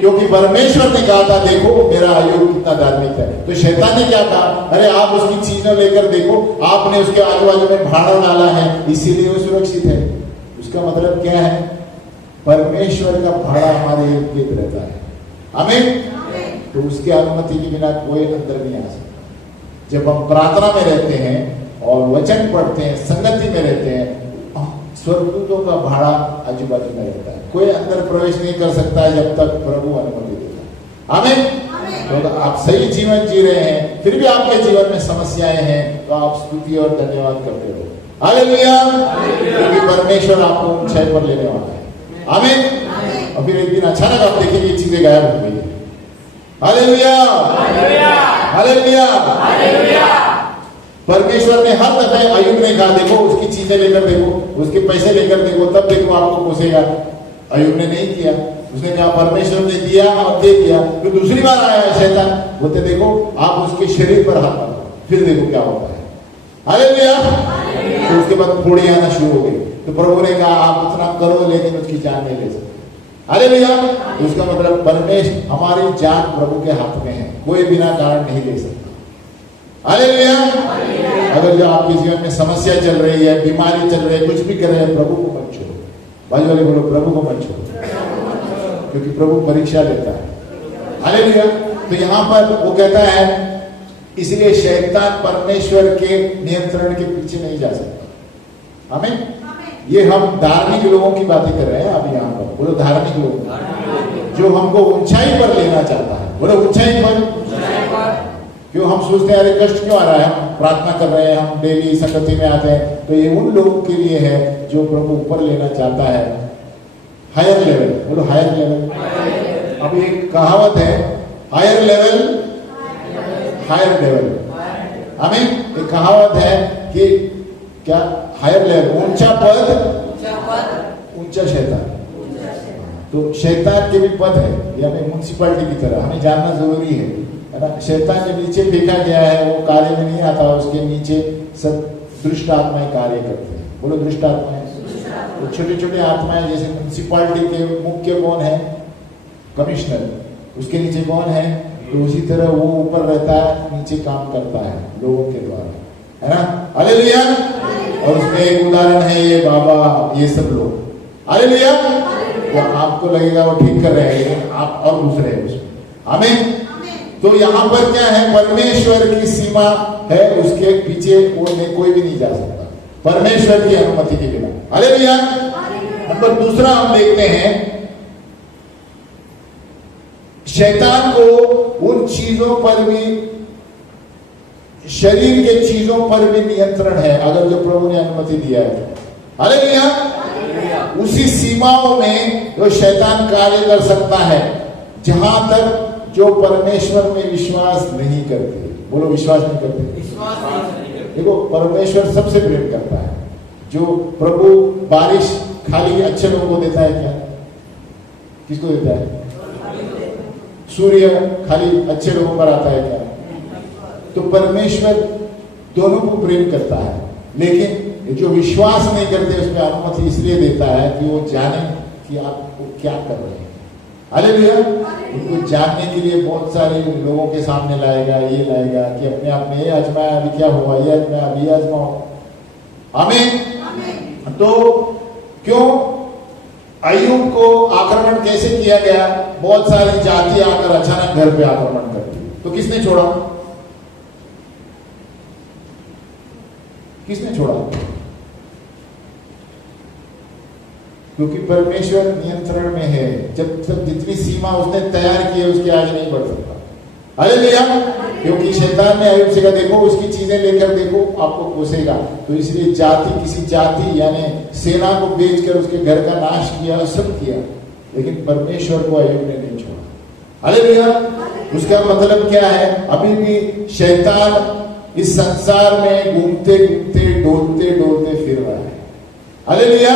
क्योंकि परमेश्वर ने कहा था, देखो मेरा अय्यूब कितना धार्मिक है। तो शैतान ने क्या कहा? अरे आप उसकी चीजें लेकर देखो, आपने उसके आजू बाजू में भाड़ा डाला है, इसीलिए वो सुरक्षित है। उसका मतलब क्या है? परमेश्वर का भाड़ा हमारे इर्द गिर्द रहता है। हमें तो उसकी अनुमति के बिना कोई अंदर नहीं आ सकता। जब हम प्रार्थना में रहते हैं और वचन पढ़ते हैं, संगति में रहते हैं, स्वर्गदूतों का भाड़ा आजू बाजू में रहता है। कोई अंदर प्रवेश नहीं कर सकता है जब तक प्रभु अनुमति देता है। हमें तो आप सही जीवन जी रहे हैं, फिर भी आपके जीवन में समस्याएं हैं, तो आप स्तुति और धन्यवाद करते रहो। हालेलुया। क्योंकि परमेश्वर आपको ऊंचाई पर लेने वाला है। आमीन। और फिर एक दिन अचानक आप देखेंगे ये चीजें गायब हो गई। Hallelujah, hallelujah. परमेश्वर ने हर दफे अय्यूब ने कहा, देखो उसकी चीजें लेकर देखो, उसके पैसे लेकर देखो, तब देखो आपको कोसेगा। अय्यूब ने नहीं किया। उसने कहा परमेश्वर ने दिया और दे दिया। फिर दूसरी बार आया शैतान, बोलते देखो आप उसके शरीर पर हाथ मारो, फिर देखो क्या होता है। हालेलुया। तो उसके बाद फोड़ी आना शुरू हो गई। तो प्रभु ने कहा आप उतना करो, लेकिन उसकी जान नहीं ले सकते। हालेलुया। उसका मतलब परमेश्वर, हमारी जान प्रभु के हाथ में है, कोई बिना कारण नहीं ले सकता। हालेलुया। अगर जो आपके जीवन में समस्या चल रही है, बीमारी चल रही है, कुछ भी कर रहे हैं, प्रभु को मत छोड़ो। बाजू वाले बोलो, प्रभु को मत छोड़ो, क्योंकि प्रभु परीक्षा लेता है। हालेलुया। तो यहाँ पर वो कहता है, इसलिए शैतान परमेश्वर के नियंत्रण के पीछे नहीं जा सकता। हमें ये हम धार्मिक लोगों की बातें कर रहे हैं अभी यहाँ पर। बोलो धार्मिक लोग, जो हमको ऊंचाई पर लेना चाहता है। बोलो ऊंचाई पर। क्यों हम सोचते हैं अरे कष्ट क्यों आ रहा है, हम प्रार्थना कर रहे हैं, हम डेली संगति में आते हैं, तो ये उन लोगों के लिए है जो प्रभु ऊपर लेना चाहता है। हायर लेवल, बोलो हायर लेवल। अब एक कहावत है, हायर लेवल हायर लेवल। हमें एक कहावत है कि क्या, हायर लेवल ऊंचा पद ऊंचा शैतान। तो शैतान के भी पद है, ये हमें म्युनिसिपैलिटी की तरह हमें जानना जरूरी है ना। शैतान जो नीचे फेंका गया है वो कार्य में नहीं आता, उसके नीचे सब दुष्ट आत्माएं कार्य करते हैं। बोलो दुष्ट आत्माएं। तो छोटे छोटे आत्माएं, जैसे म्युनिसिपैलिटी के मुख्य कौन है, कमिश्नर, उसके नीचे कौन है, तो उसी तरह वो ऊपर रहता है, नीचे काम करता है लोगों के द्वारा, है ना। हालेलुया। और उसमें एक उदाहरण है ये बाबा, ये सब लोग, हालेलुया। तो आपको लगेगा वो ठीक कर रहे हैं, आप और दूसरे हैं उसमें, आमीन। तो यहाँ पर क्या है, परमेश्वर की सीमा है, उसके पीछे कोई भी नहीं जा सकता परमेश्वर की अनुमति के बिना, हालेलुया। नंबर दूसरा हम देखते हैं, शैतान को उन चीजों पर भी, शरीर के चीजों पर भी नियंत्रण है, अगर जो प्रभु ने अनुमति दिया है, हालेलुया। उसी सीमाओं में जो शैतान कार्य कर सकता है, जहां तक जो परमेश्वर में विश्वास नहीं करते। बोलो विश्वास नहीं करते। देखो परमेश्वर सबसे प्रेम करता है। जो प्रभु बारिश खाली अच्छे लोगों को देता है क्या, किसको देता है? सूर्य खाली अच्छे लोगों पर आता है क्या? तो परमेश्वर दोनों को प्रेम करता है, लेकिन जो विश्वास नहीं करते उसमें अनुमति इसलिए देता है कि वो जाने कि आप वो क्या कर रहे हैं, हालेलुया। उनको जानने के लिए बहुत सारे लोगों के सामने लाएगा, ये लाएगा कि अपने आप में ये आजमाया, अभी क्या हुआ, ये आजमाया, अभी आजमाओ, आमीन। तो क्यों अय्यूब को आक्रमण कैसे किया गया? बहुत सारी जाति आकर अचानक घर पे आक्रमण करती, तो किसने छोड़ा? किसने छोड़ा? क्योंकि परमेश्वर नियंत्रण में है। जब तक जितनी सीमा उसने तैयार की है उसके आगे नहीं बढ़ सकता, हालेलुया। क्योंकि शैतान ने अय्यूब से कहा, देखो उसकी चीजें लेकर देखो, आपको कोसेगा। तो इसलिए जाति, किसी जाति यानी सेना को बेचकर उसके घर का नाश किया, सब किया, लेकिन परमेश्वर को अय्यूब ने नहीं छोड़ा, हालेलुया। उसका मतलब क्या है? अभी भी शैतान इस संसार में घूमते घूमते डोलते डोलते फिर रहा है, हालेलुया।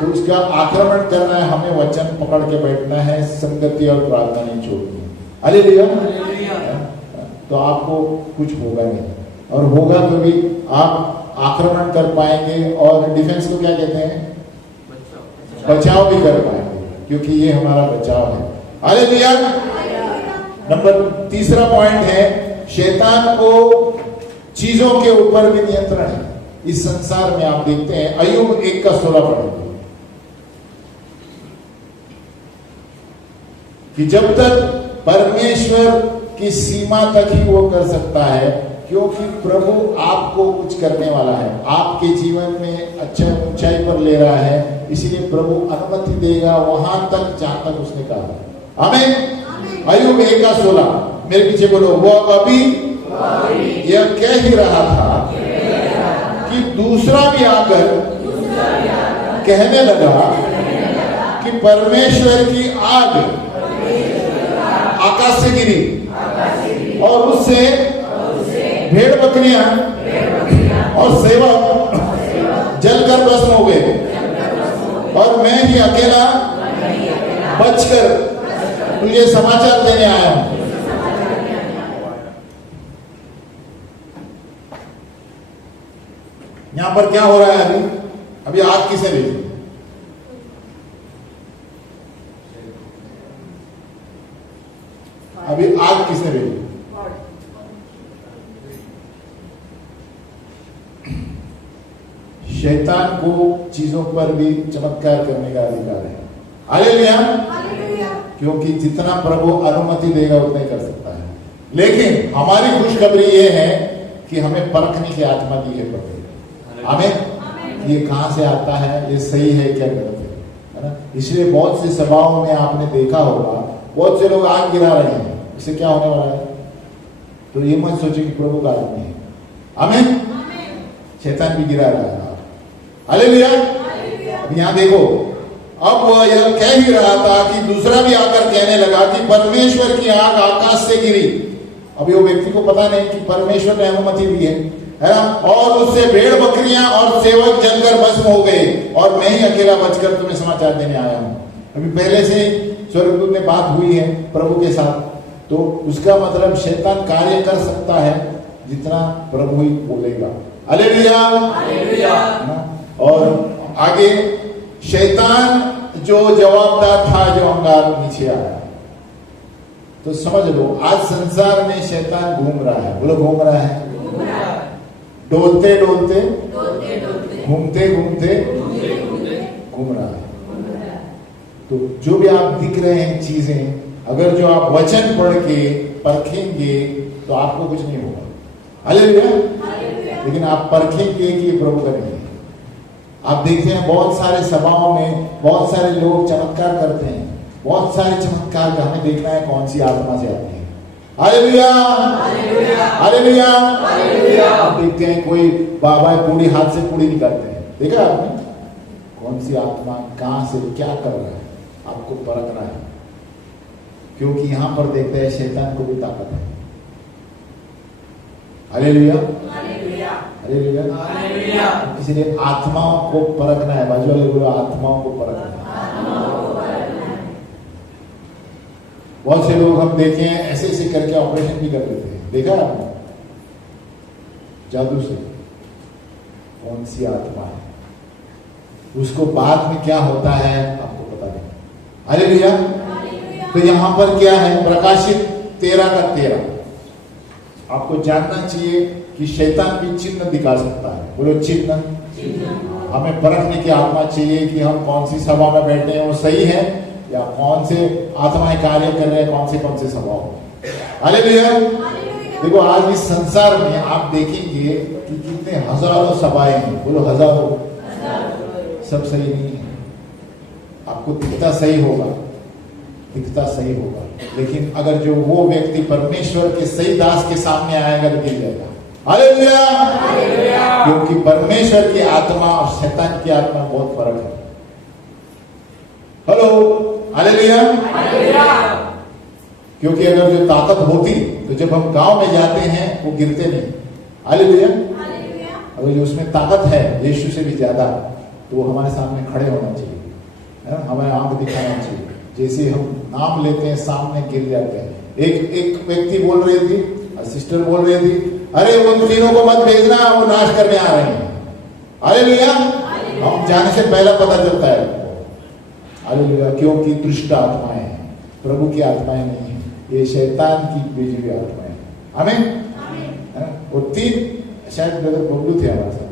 तो उसका आक्रमण करना है, हमें वचन पकड़ के बैठना है, संगति और प्रार्थना नहीं छोड़नी है, हालेलुया। तो आपको कुछ होगा नहीं, और होगा तो भी आप आक्रमण कर पाएंगे, और डिफेंस को क्या कहते हैं? बचाव भी कर पाएंगे, क्योंकि ये हमारा बचाव है, हालेलुया। नंबर तीसरा पॉइंट है, शैतान को चीजों के ऊपर भी नियंत्रण है इस संसार में। आप देखते हैं अय्यूब 1:16 पढ़ेंगे कि जब तक परमेश्वर की सीमा तक ही वो कर सकता है, क्योंकि प्रभु आपको कुछ करने वाला है, आपके जीवन में अच्छा ऊंचाई पर ले रहा है, इसीलिए प्रभु अनुमति देगा वहां तक जहां तक उसने कहा, आमीन। अय्यूब 1:16 मेरे पीछे बोलो, वो अभी यह कह ही रहा था कि दूसरा भी आकर कहने लगा कि परमेश्वर की आग आकाश से गिरी और उससे भेड़ बकरियां और सेवक जलकर भस्म हो गए, और मैं ही अकेला बचकर तुझे समाचार देने आया हूं। यहां पर क्या हो रहा है? अभी आग किसने भेजी? अभी आग किसने भेजी? शैतान को चीजों पर भी चमत्कार करने का अधिकार है, हालेलुया। क्योंकि जितना प्रभु अनुमति देगा उतना ही कर सकता है, लेकिन हमारी खुशखबरी ये है कि हमें परखने की आत्मा दी है प्रभु, हमें ये कहां से आता है, ये सही है क्या गलत है ना। इसलिए बहुत सी सभाओं में आपने देखा होगा, बहुत से लोग आग गिरा रहे हैं, इससे क्या होने वाला है? तो ये मत सोचे कि प्रभु का आदमी है, आमीन। शैतान भी गिरा रहा है, हालेलुया। अब यहां देखो, अब वह यह कह ही रहा था कि दूसरा भी आकर कहने लगा कि परमेश्वर की आग आकाश से गिरी। अभी वो व्यक्ति को पता नहीं कि परमेश्वर ने अनुमति दी है ना, और उससे भेड़ बकरियां और सेवक जलकर भस्म हो गए और मैं ही अकेला बचकर तुम्हें समाचार देने आया हूं। अभी पहले से स्वर्गदूत ने बात हुई है प्रभु के साथ, तो उसका मतलब शैतान कार्य कर सकता है जितना प्रभु ही बोलेगा। हालेलुया। और आगे शैतान जो जवाबदार था, जो अंगार नीचे आया, तो समझ लो आज संसार में शैतान घूम रहा है। बोलो घूम रहा है, डोलते डोलते, घूमते घूमते घूम रहा है। तो जो भी आप दिख रहे हैं चीजें, अगर जो आप वचन पढ़ के परखेंगे तो आपको कुछ नहीं होगा। हालेलुया। लेकिन आप परखेंगे कि ये प्रभु का नहीं है। आप देखते हैं बहुत सारे सभाओं में बहुत सारे लोग चमत्कार करते हैं, बहुत सारे चमत्कार का हमें देखना है कौन सी आत्मा से आते हैं। Hallelujah, hallelujah. आप देखते हैं कोई बाबा पूरी हाथ से पूरी निकालते हैं, देखा आपने? कौन सी आत्मा कहां से क्या कर रहा है, आपको परखना है, क्योंकि यहां पर देखते हैं शैतान को भी ताकत है। Hallelujah, hallelujah. इसलिए आत्माओं को परखना है। बाजू वाले बोलो आत्माओं को परखना है। बहुत से लोग हम देखे हैं ऐसे ऐसे करके ऑपरेशन भी कर लेते हैं, देखा आपने? जादू से। कौन सी आत्मा है, उसको बाद में क्या होता है आपको पता नहीं। हालेलुया। तो यहां पर क्या है, प्रकाशित 13:13। आपको जानना चाहिए कि शैतान भी चिन्ह दिखा सकता है। बोलो चिन्ह। हमें परखने की आत्मा चाहिए कि हम कौन सी सभा में बैठे हैं वो सही है, या कौन से आत्माएं कार्य कर रहे हैं कौन से सभाओं में। हालेलुया। देखो आज इस संसार में आप देखेंगे कि कितने हजारों सभाएं हैं। बोलो हजारों। सब सही नहीं है। आपको दिखता सही होगा, दिखता सही होगा, लेकिन अगर जो वो व्यक्ति परमेश्वर के सही दास के सामने आएगा तो गिर जाएगा। हालेलुया। क्योंकि परमेश्वर की आत्मा और शैतान की आत्मा बहुत फर्क है। Hello, hallelujah. क्योंकि अगर जो ताकत होती तो जब हम गांव में जाते हैं वो गिरते नहीं। हालेलुया। अगर जो उसमें ताकत है यीशु से भी ज्यादा, तो वो हमारे सामने खड़े होना चाहिए, है ना, हमें आंख दिखाना चाहिए। जैसे हम नाम लेते हैं सामने गिर जाते हैं। एक व्यक्ति बोल रही थी, सिस्टर बोल रही थी, अरे उन तीनों को मत भेजना, वो नाश करने आ रहे हैं। हालेलुया। हम जाने से पहला पता चलता है। हालेलुया। क्योंकि दुष्ट आत्माएं हैं, प्रभु की आत्माएं नहीं है, ये शैतान की भेजी हुई आत्माएं। हमें वो 3 शायद ब्रदर बबलू थे हमारे साथ,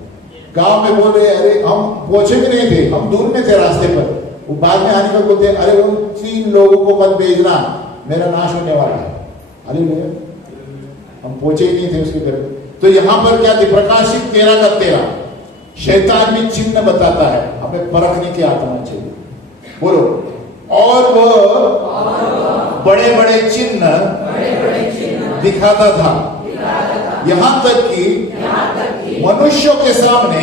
गांव में बोल रहे, अरे हम पहुंचे भी नहीं थे, हम दूर में थे रास्ते पर। वो बाद में आने पर बोलते, अरे उन 3 लोगों को मत भेजना, मेरा नाश होने वाला है। हालेलुया। हम पहुंचे ही नहीं थे उसके घर। तो यहां पर क्या थी, प्रकाशित 13:13। शैतान भी चिन्ह बताता है, हमें परखने की आत्मा चाहिए। बोलो, और वह बड़े बड़े चिन्ह दिखाता था, यहां तक कि मनुष्यों के सामने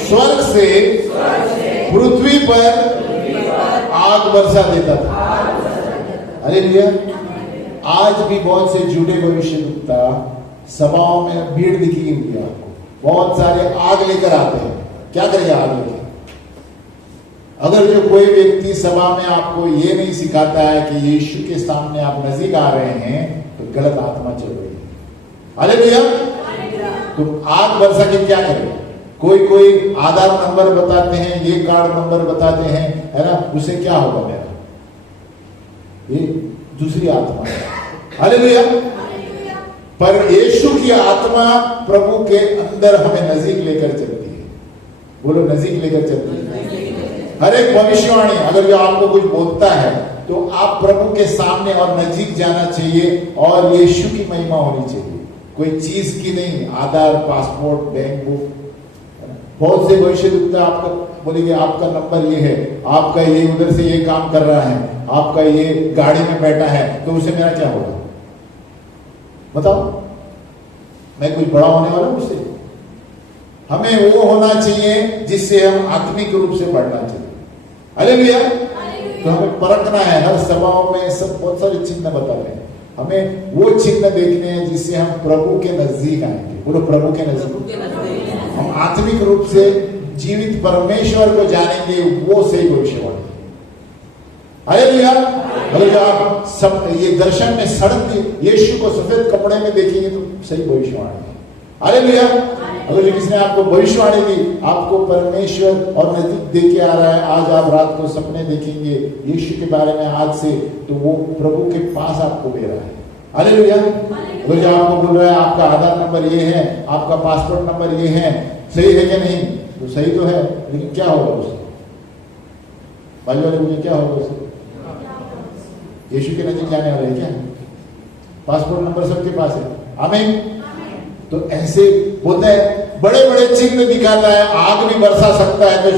स्वर्ग से पृथ्वी पर आग बरसा देता था। हालेलुया। आज भी बहुत से झूठे भविष्यवक्ता सभाओं में भीड़ दिखी हुई है आपको, बहुत सारे आग लेकर आते हैं। क्या करेगा आग लेकर? अगर जो कोई व्यक्ति सभा में आपको ये नहीं सिखाता है कि यीशु के सामने आप नजदीक आ रहे हैं, तो गलत आत्मा चल रही है। हालेलुया। तो आग बरसा के क्या करेगा? कोई आधार नंबर बताते हैं, ये कार्ड नंबर बताते हैं, है ना, उसे क्या होगा मेरा? ये दूसरी आत्मा है। हालेलुया। पर यीशु की आत्मा प्रभु के अंदर हमें नजदीक लेकर चलती है। बोलो नजदीक लेकर चलती है। हर एक भविष्यवाणी अगर जो आपको कुछ बोलता है तो आप प्रभु के सामने और नजदीक जाना चाहिए और यीशु की महिमा होनी चाहिए, कोई चीज की नहीं। आधार, पासपोर्ट, बैंक बुक। बहुत से भविष्यवक्ता आपका बोलेंगे आपका नंबर ये है, आपका ये उधर से ये काम कर रहा है, आपका ये गाड़ी में बैठा है, तो उसे मेरा क्या होगा? बताओ, मैं कुछ बड़ा होने वाला हूं उससे? हमें वो होना चाहिए जिससे हम आत्मिक रूप से बढ़ना चाहिए। हालेलुया। तो हमें परखना है। हर सभाओं में सब बहुत सारे चिन्ह बता रहे हैं, हमें वो चिन्ह देखने हैं जिससे हम प्रभु के नजदीक आएंगे। बोलो प्रभु के नजदीक। हम आत्मिक रूप से जीवित परमेश्वर को जानेंगे, वो सही भविष्यवाणी। हालेलुया। अगर जो आप सब ये दर्शन में सड़क यीशु को सफेद कपड़े में देखेंगे तो सही भविष्यवाणी है। हालेलुया। अगर जो किसने आपको भविष्यवाणी दी, आपको परमेश्वर और नजदीक देके आ रहा है, आज आप रात को सपने देखेंगे यीशु के बारे में आज से, तो वो प्रभु के पास आपको ले रहा है। हालेलुया। अगर जो आपको बोल रहा है आपका आधार नंबर ये है, आपका पासपोर्ट नंबर ये है, सही है क्या नहीं? तो सही तो है, लेकिन क्या होगा उससे? बाजू वाले मुझे क्या होगा उससे? यीशु के नजदीक जाने वाले क्या? पासपोर्ट नंबर सबके पास है। आमीन। तो ऐसे होता है, बड़े बड़े चिन्ह दिखाता है, आग भी बरसा सकता है। तो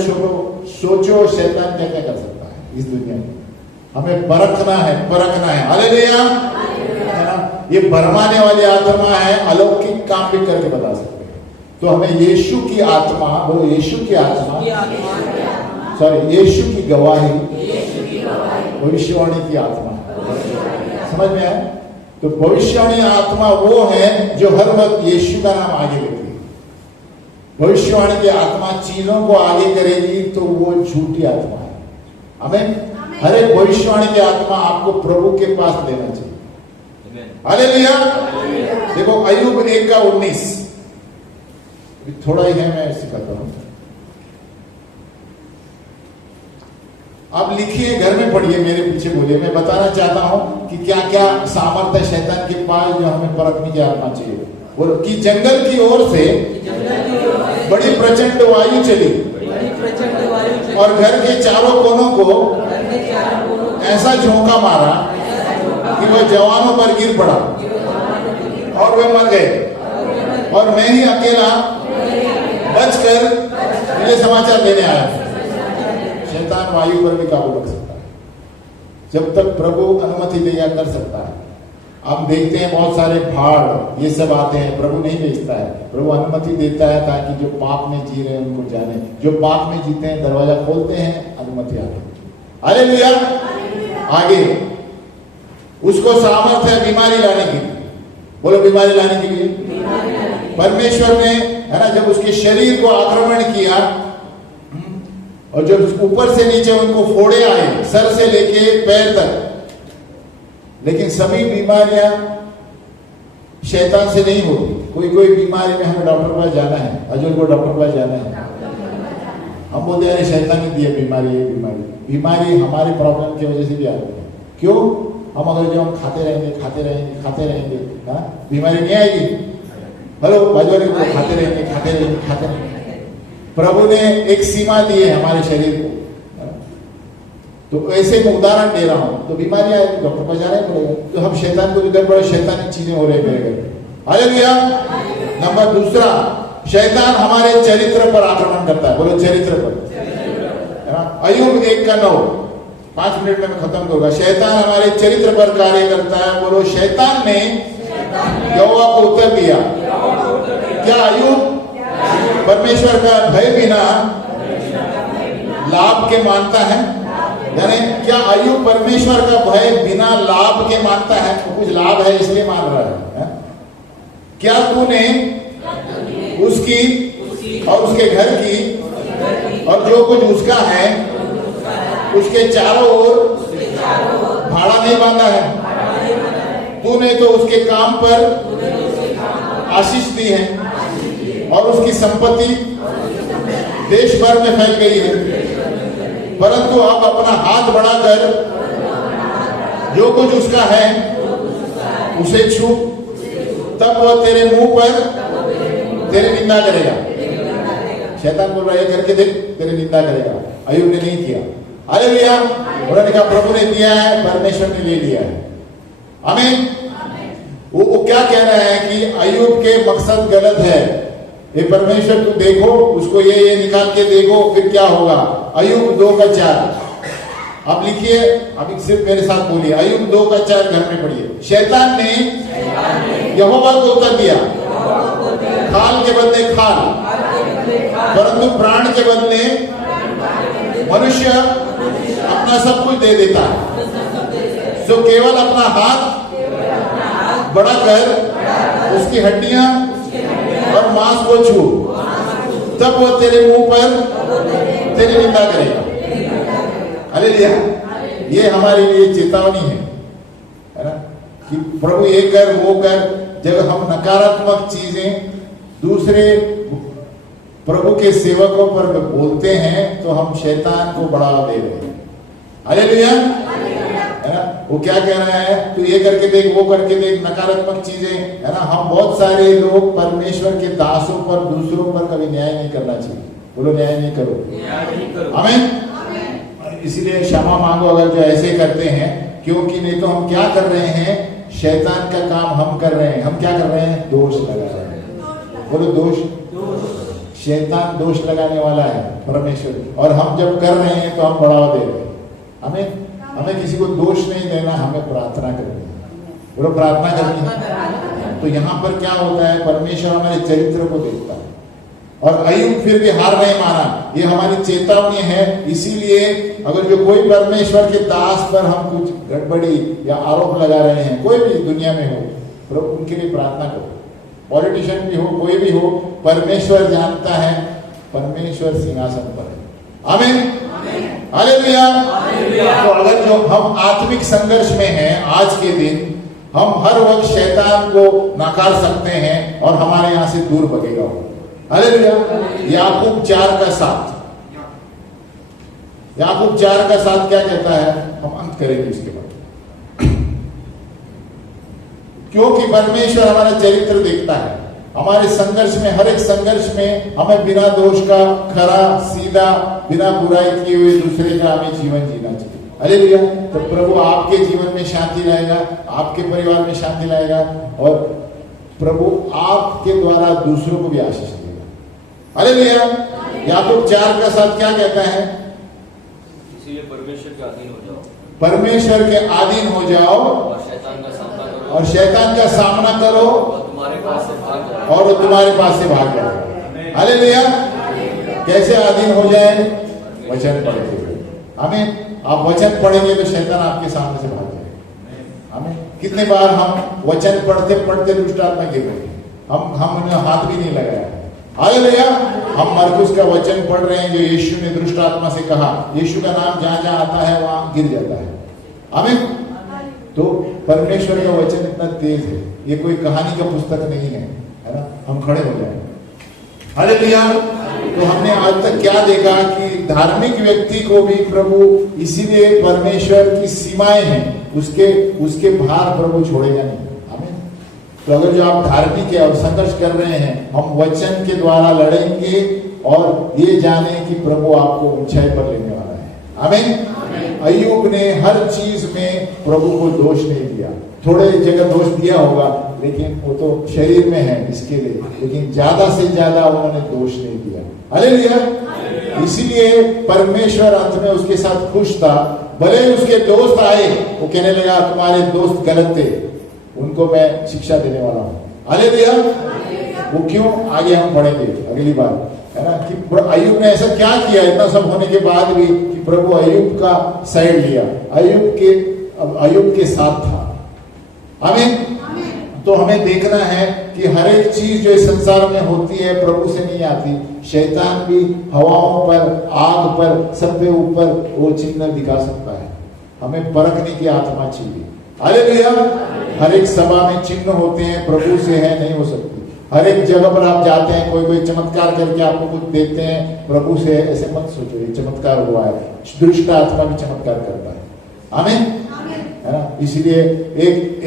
सोचो शैतान क्या क्या कर सकता है इस दुनिया में। हमें परखना है, परखना है। हालेलुया। है ना? ये भरमाने वाली आत्मा है, अलौकिक काम भी करके बता सकते हैं। तो हमें यीशु की आत्मा, बोलो यीशु की आत्मा, सॉरी यीशु की गवाही, भविष्यवाणी की आत्मा, समझ में आया? तो भविष्यवाणी आत्मा वो है जो हर वक्त यीशु का नाम आगे लेती है। भविष्यवाणी की आत्मा चीजों को आगे करेगी तो वो झूठी आत्मा है। हमें हर एक भविष्यवाणी की आत्मा आपको प्रभु के पास लेना चाहिए। हालेलुया। देखो अय्यूब 1:19 थोड़ा ही है, मैं सिखाता हूं। आप लिखिए, घर में पढ़िए, मेरे पीछे बोलिए। मैं बताना चाहता हूं कि क्या क्या सामर्थ्य शैतान के पास जो हमें परखने की आत्मा चाहिए। और कि जंगल की ओर से बड़ी प्रचंड वायु चली और घर के चारों कोनों को ऐसा झोंका मारा कि वह जवानों पर गिर पड़ा और वे मर गए, और मैं ही अकेला बचकर मुझे समाचार देने आया। शैतान वायु पर भी काबू रख सकता है जब तक प्रभु अनुमति देगा, कर सकता है। हम देखते हैं बहुत सारे भाड़ ये सब आते हैं, प्रभु नहीं भेजता है, प्रभु अनुमति देता है ताकि जो पाप में जी रहे हैं उनको जाने। जो पाप में जीते हैं दरवाजा खोलते हैं, अनुमति आती है। हालेलुया। आगे उसको सामर्थ्य है बीमारी लाने की। बोलो बीमारी लाने के लिए। परमेश्वर ने, है ना, जब उसके शरीर को आक्रमण किया और जब ऊपर से नीचे उनको फोड़े आए, सर से लेके पैर तक, लेकिन सभी बीमारियां शैतान से नहीं होती। कोई कोई बीमारी में हमें डॉक्टर के पास जाना है, अजय को डॉक्टर के पास जाना है, हम बोलते हैं शैतान ने दी है बीमारी। ये बीमारी हमारे प्रॉब्लम की वजह से भी आती है। क्यों? हम अगर जो हम खाते रहेंगे, हाँ, बीमारी नहीं आएगी। हेलो बाजू वाले को, खाते रहेंगे। प्रभु ने एक सीमा दी है हमारे शरीर को, तो ऐसे में उदाहरण दे रहा हूं, तो बीमारी आएगी, डॉक्टर पास जाना ही पड़ेगा। तो हम शैतान को इधर बड़े शैतानी चीजें हो रही है। हालेलुया। नंबर दूसरा, शैतान हमारे चरित्र पर आक्रमण करता है। बोलो चरित्र पर। अय्यूब 1:9, 5 मिनट में खत्म करूंगा। शैतान हमारे चरित्र पर कार्य करता है। बोलो शैतान ने यहोवा को उत्तर दिया। क्या अय्यूब परमेश्वर का भय बिना लाभ के मानता है? यानी क्या अय्यूब परमेश्वर का भय बिना लाभ के मानता है? तो कुछ लाभ है इसलिए मान रहा है। क्या तूने उसकी और उसके घर की और जो कुछ उसका है उसके चारों ओर भाड़ा नहीं बांधा है? तूने तो उसके काम पर आशीष दी है और उसकी संपत्ति देश भर में फैल गई है। परंतु अब अपना हाथ बढ़ाकर जो कुछ उसका है उसे छू, तब वह तेरे मुंह पर तेरी निंदा करेगा। शैतान बोल रहा है करके देख, तेरी निंदा करेगा। अय्यूब ने नहीं किया। हालेलुया। उन्होंने कहा प्रभु ने दिया है, परमेश्वर ने ले लिया है। आमीन। वो क्या कह रहा है कि अय्यूब के मकसद गलत है। ये परमेश्वर तू देखो, उसको ये निकाल के देखो, फिर क्या होगा। अय्यूब 2:4 आप लिखिए, अभी सिर्फ मेरे साथ बोलिए। अय्यूब 2:4 घर में पढ़िए। शैतान ने यहोवा को उत्तर दिया, खाल के बदले खाल, परंतु प्राण के बदले मनुष्य अपना सब कुछ दे देता है। जो केवल अपना हाथ बढ़ाकर उसकी हड्डियां और मांस को छू, तब वो तेरे मुंह पर तेरी निंदा करेगा। हालेलुया। ये हमारे लिए चेतावनी है ना, कि प्रभु ये कर वो कर। जब हम नकारात्मक चीजें दूसरे प्रभु के सेवकों पर बोलते हैं तो हम शैतान को बढ़ावा दे रहे हैं। हालेलुया, है ना। वो क्या कह रहा है, तू ये करके देख, वो करके देख, नकारात्मक चीजें, है ना। हम बहुत सारे लोग परमेश्वर के दासों पर, दूसरों पर कभी न्याय नहीं करना चाहिए। बोलो न्याय नहीं करो। आमीन। इसीलिए क्षमा मांगो अगर जो ऐसे करते हैं, क्योंकि नहीं तो हम क्या कर रहे हैं, शैतान का काम हम कर रहे हैं। हम क्या कर रहे हैं, दोष लगा रहे हैं। बोलो दोष। शैतान दोष लगाने वाला है परमेश्वर, और हम जब कर रहे हैं तो हम बढ़ावा दे रहे हैं। हमें किसी को दोष नहीं देना, हमें प्रार्थना करनी है। बोलो प्रार्थना करनी है। तो यहाँ पर क्या होता है, परमेश्वर हमारे चरित्र को देखता है। और अय्यूब फिर भी हार नहीं माना, ये हमारी चेतावनी है। इसीलिए अगर जो कोई परमेश्वर के दास पर हम कुछ गड़बड़ी या आरोप लगा रहे हैं, कोई भी दुनिया में हो, प्रभु उनके लिए प्रार्थना करो। पॉलिटिशियन भी हो, कोई भी हो, परमेश्वर जानता है, परमेश्वर सिंहासन पर है। आमीन, हालेलुया। तो अगर जो हम आत्मिक संघर्ष में हैं आज के दिन, हम हर वक्त शैतान को नकार सकते हैं और हमारे यहां से दूर भगेगा। हालेलुया। याकूब 4:7, याकूब 4:7 क्या कहता है, हम अंत करेंगे इसके बाद। क्योंकि परमेश्वर हमारा चरित्र देखता है। हमारे संघर्ष में, हर एक संघर्ष में हमें बिना दोष का, खरा सीधा, बिना बुराई किए हुए दूसरे का हमें जीवन जीना चाहिए। हालेलुया। तो प्रभु आपके जीवन में शांति लाएगा, आपके परिवार में शांति लाएगा, और प्रभु आपके द्वारा दूसरों को भी आशीष देगा। हालेलुया। याकूब 4:7 क्या कहता है, इसीलिए परमेश्वर के अधीन हो जाओ, परमेश्वर के अधीन हो जाओ, और शैतान का सामना करो, और शैतान का सामना करो, और तुम्हारे पास से भाग जाए, और वो तुम्हारे पास से भाग जाएगा। हालेलुया। कैसे अधीन हो जाए, वचन पढ़ेंगे। हमें आप वचन पढ़ेंगे तो शैतान आपके सामने से भाग जाएगा। हमें कितने बार हम वचन पढ़ते पढ़ते दुष्ट आत्मा गिर रहे हैं, हमने हाथ भी नहीं लगाया। हालेलुया। हम मरकुस का वचन पढ़ रहे हैं, जो यीशु ने दुष्ट आत्मा से कहा, यीशु का नाम जहां जहां आता है वहां गिर जाता है। आमीन। तो परमेश्वर का वचन इतना तेज है, ये कोई कहानी का पुस्तक नहीं है, है ना। हम खड़े हो जाए। हालेलुया। तो हमने आज तक क्या देखा कि धार्मिक व्यक्ति को भी प्रभु, इसीलिए परमेश्वर की सीमाएं हैं, उसके भार प्रभु छोड़ेगा नहीं। तो अगर जो आप धार्मिक है और संघर्ष कर रहे हैं, हम वचन के द्वारा लड़ेंगे और ये जाने कि प्रभु आपको ऊंचाई पर लेने वाला है। आमीन। अय्यूब ने हर चीज में प्रभु को दोष नहीं दिया। थोड़े जगह दोष दिया होगा, लेकिन वो तो शरीर में है इसके लिए, लेकिन ज्यादा से ज्यादा उन्होंने दोष नहीं दिया। हालेलुया। इसीलिए परमेश्वर अंत में उसके साथ खुश था। भले उसके दोस्त आए, वो कहने लगा तुम्हारे दोस्त गलत थे, उनको मैं शिक्षा देने वाला हूं। हालेलुया। वो क्यों, आगे हम पढ़ेंगे अगली बार, है ना, कि अय्यूब ने ऐसा क्या किया इतना सब होने के बाद भी, कि प्रभु अय्यूब का साइड लिया, अय्यूब के साथ था। आमीन। तो हमें देखना है कि हर एक चीज जो इस संसार में होती है प्रभु से नहीं आती। शैतान भी हवाओं पर, आग पर, सब पे ऊपर वो चिन्ह दिखा सकता है। हमें परखने की आत्मा चाहिए। हालेलुया। हर एक सभा में चिन्ह होते हैं, प्रभु से है नहीं हो सकती। हर एक जगह पर आप जाते हैं, कोई चमत्कार करके आपको कुछ देते हैं, प्रभु से ऐसे मत सोचो ये चमत्कार हुआ है। दुष्ट आत्मा भी चमत्कार करता है। आमीन, है ना। इसलिए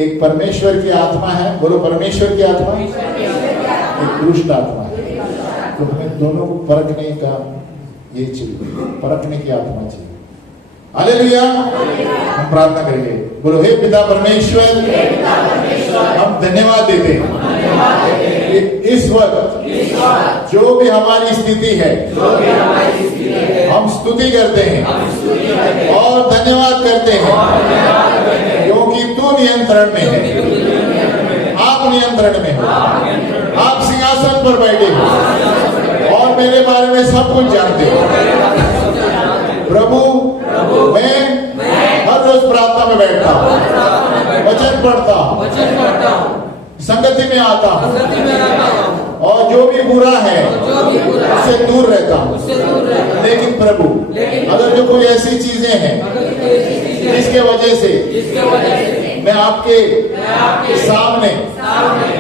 एक परमेश्वर की आत्मा है, बोलो परमेश्वर की आत्मा, एक दुष्ट आत्मा है। तो हमें दोनों को परखने का ये चाहिए, परखने की आत्मा चाहिए। हालेलुया। हम प्रार्थना करेंगे, बोलो हे पिता परमेश्वर, हम धन्यवाद देते हैं इस वक्त जो भी हमारी स्थिति है, हम स्तुति करते हैं और धन्यवाद करते हैं, क्योंकि तू नियंत्रण में है, आप नियंत्रण में हो, आप सिंहासन पर बैठे हो और मेरे बारे में सब कुछ जानते हो। प्रभु मैं हर रोज प्रार्थना में बैठता हूँ, वचन पढ़ता हूँ, वचन पढ़ता हूँ, संगति में आता हूँ, संगति में रहता हूँ, और जो भी बुरा है जो भी बुरा है, उससे दूर रहता हूँ। उससे दूर रहता हूँ। लेकिन प्रभु, अगर जो कोई ऐसी चीजें हैं अगर कोई ऐसी चीजें हैं, जिसके वजह से जिसके वजह से मैं आपके सामने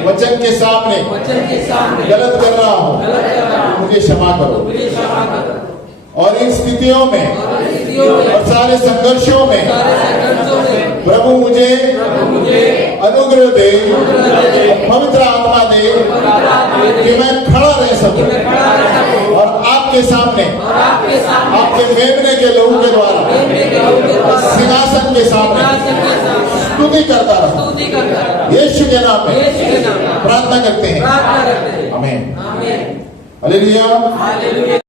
वचन के सामने वचन के सामने गलत कर रहा हूँ, गलत कर रहा हूँ, मुझे क्षमा करो। मुझे क्षमा करो। और इन स्थितियों में और स्थितियों में, और सारे संघर्षों में सारे संघर्षों में प्रभु मुझे मुझे अनुग्रह दे, पवित्र आत्मा दे कि मैं खड़ा रह सकूं मैं खड़ा रह सकूं और आपके सामने, और आपके सामने आपके मेमने के लोगों के द्वारा, मेरे गवाहों के द्वारा सिंहासन के सामने सिंहासन के सामने स्तुति करता रहूं। स्तुति करता रहूं। यीशु के नाम में यीशु के नाम में प्रार्थना करते हैं, प्रार्थना करते हैं। आमीन। आमीन। हालेलुया। हालेलुया।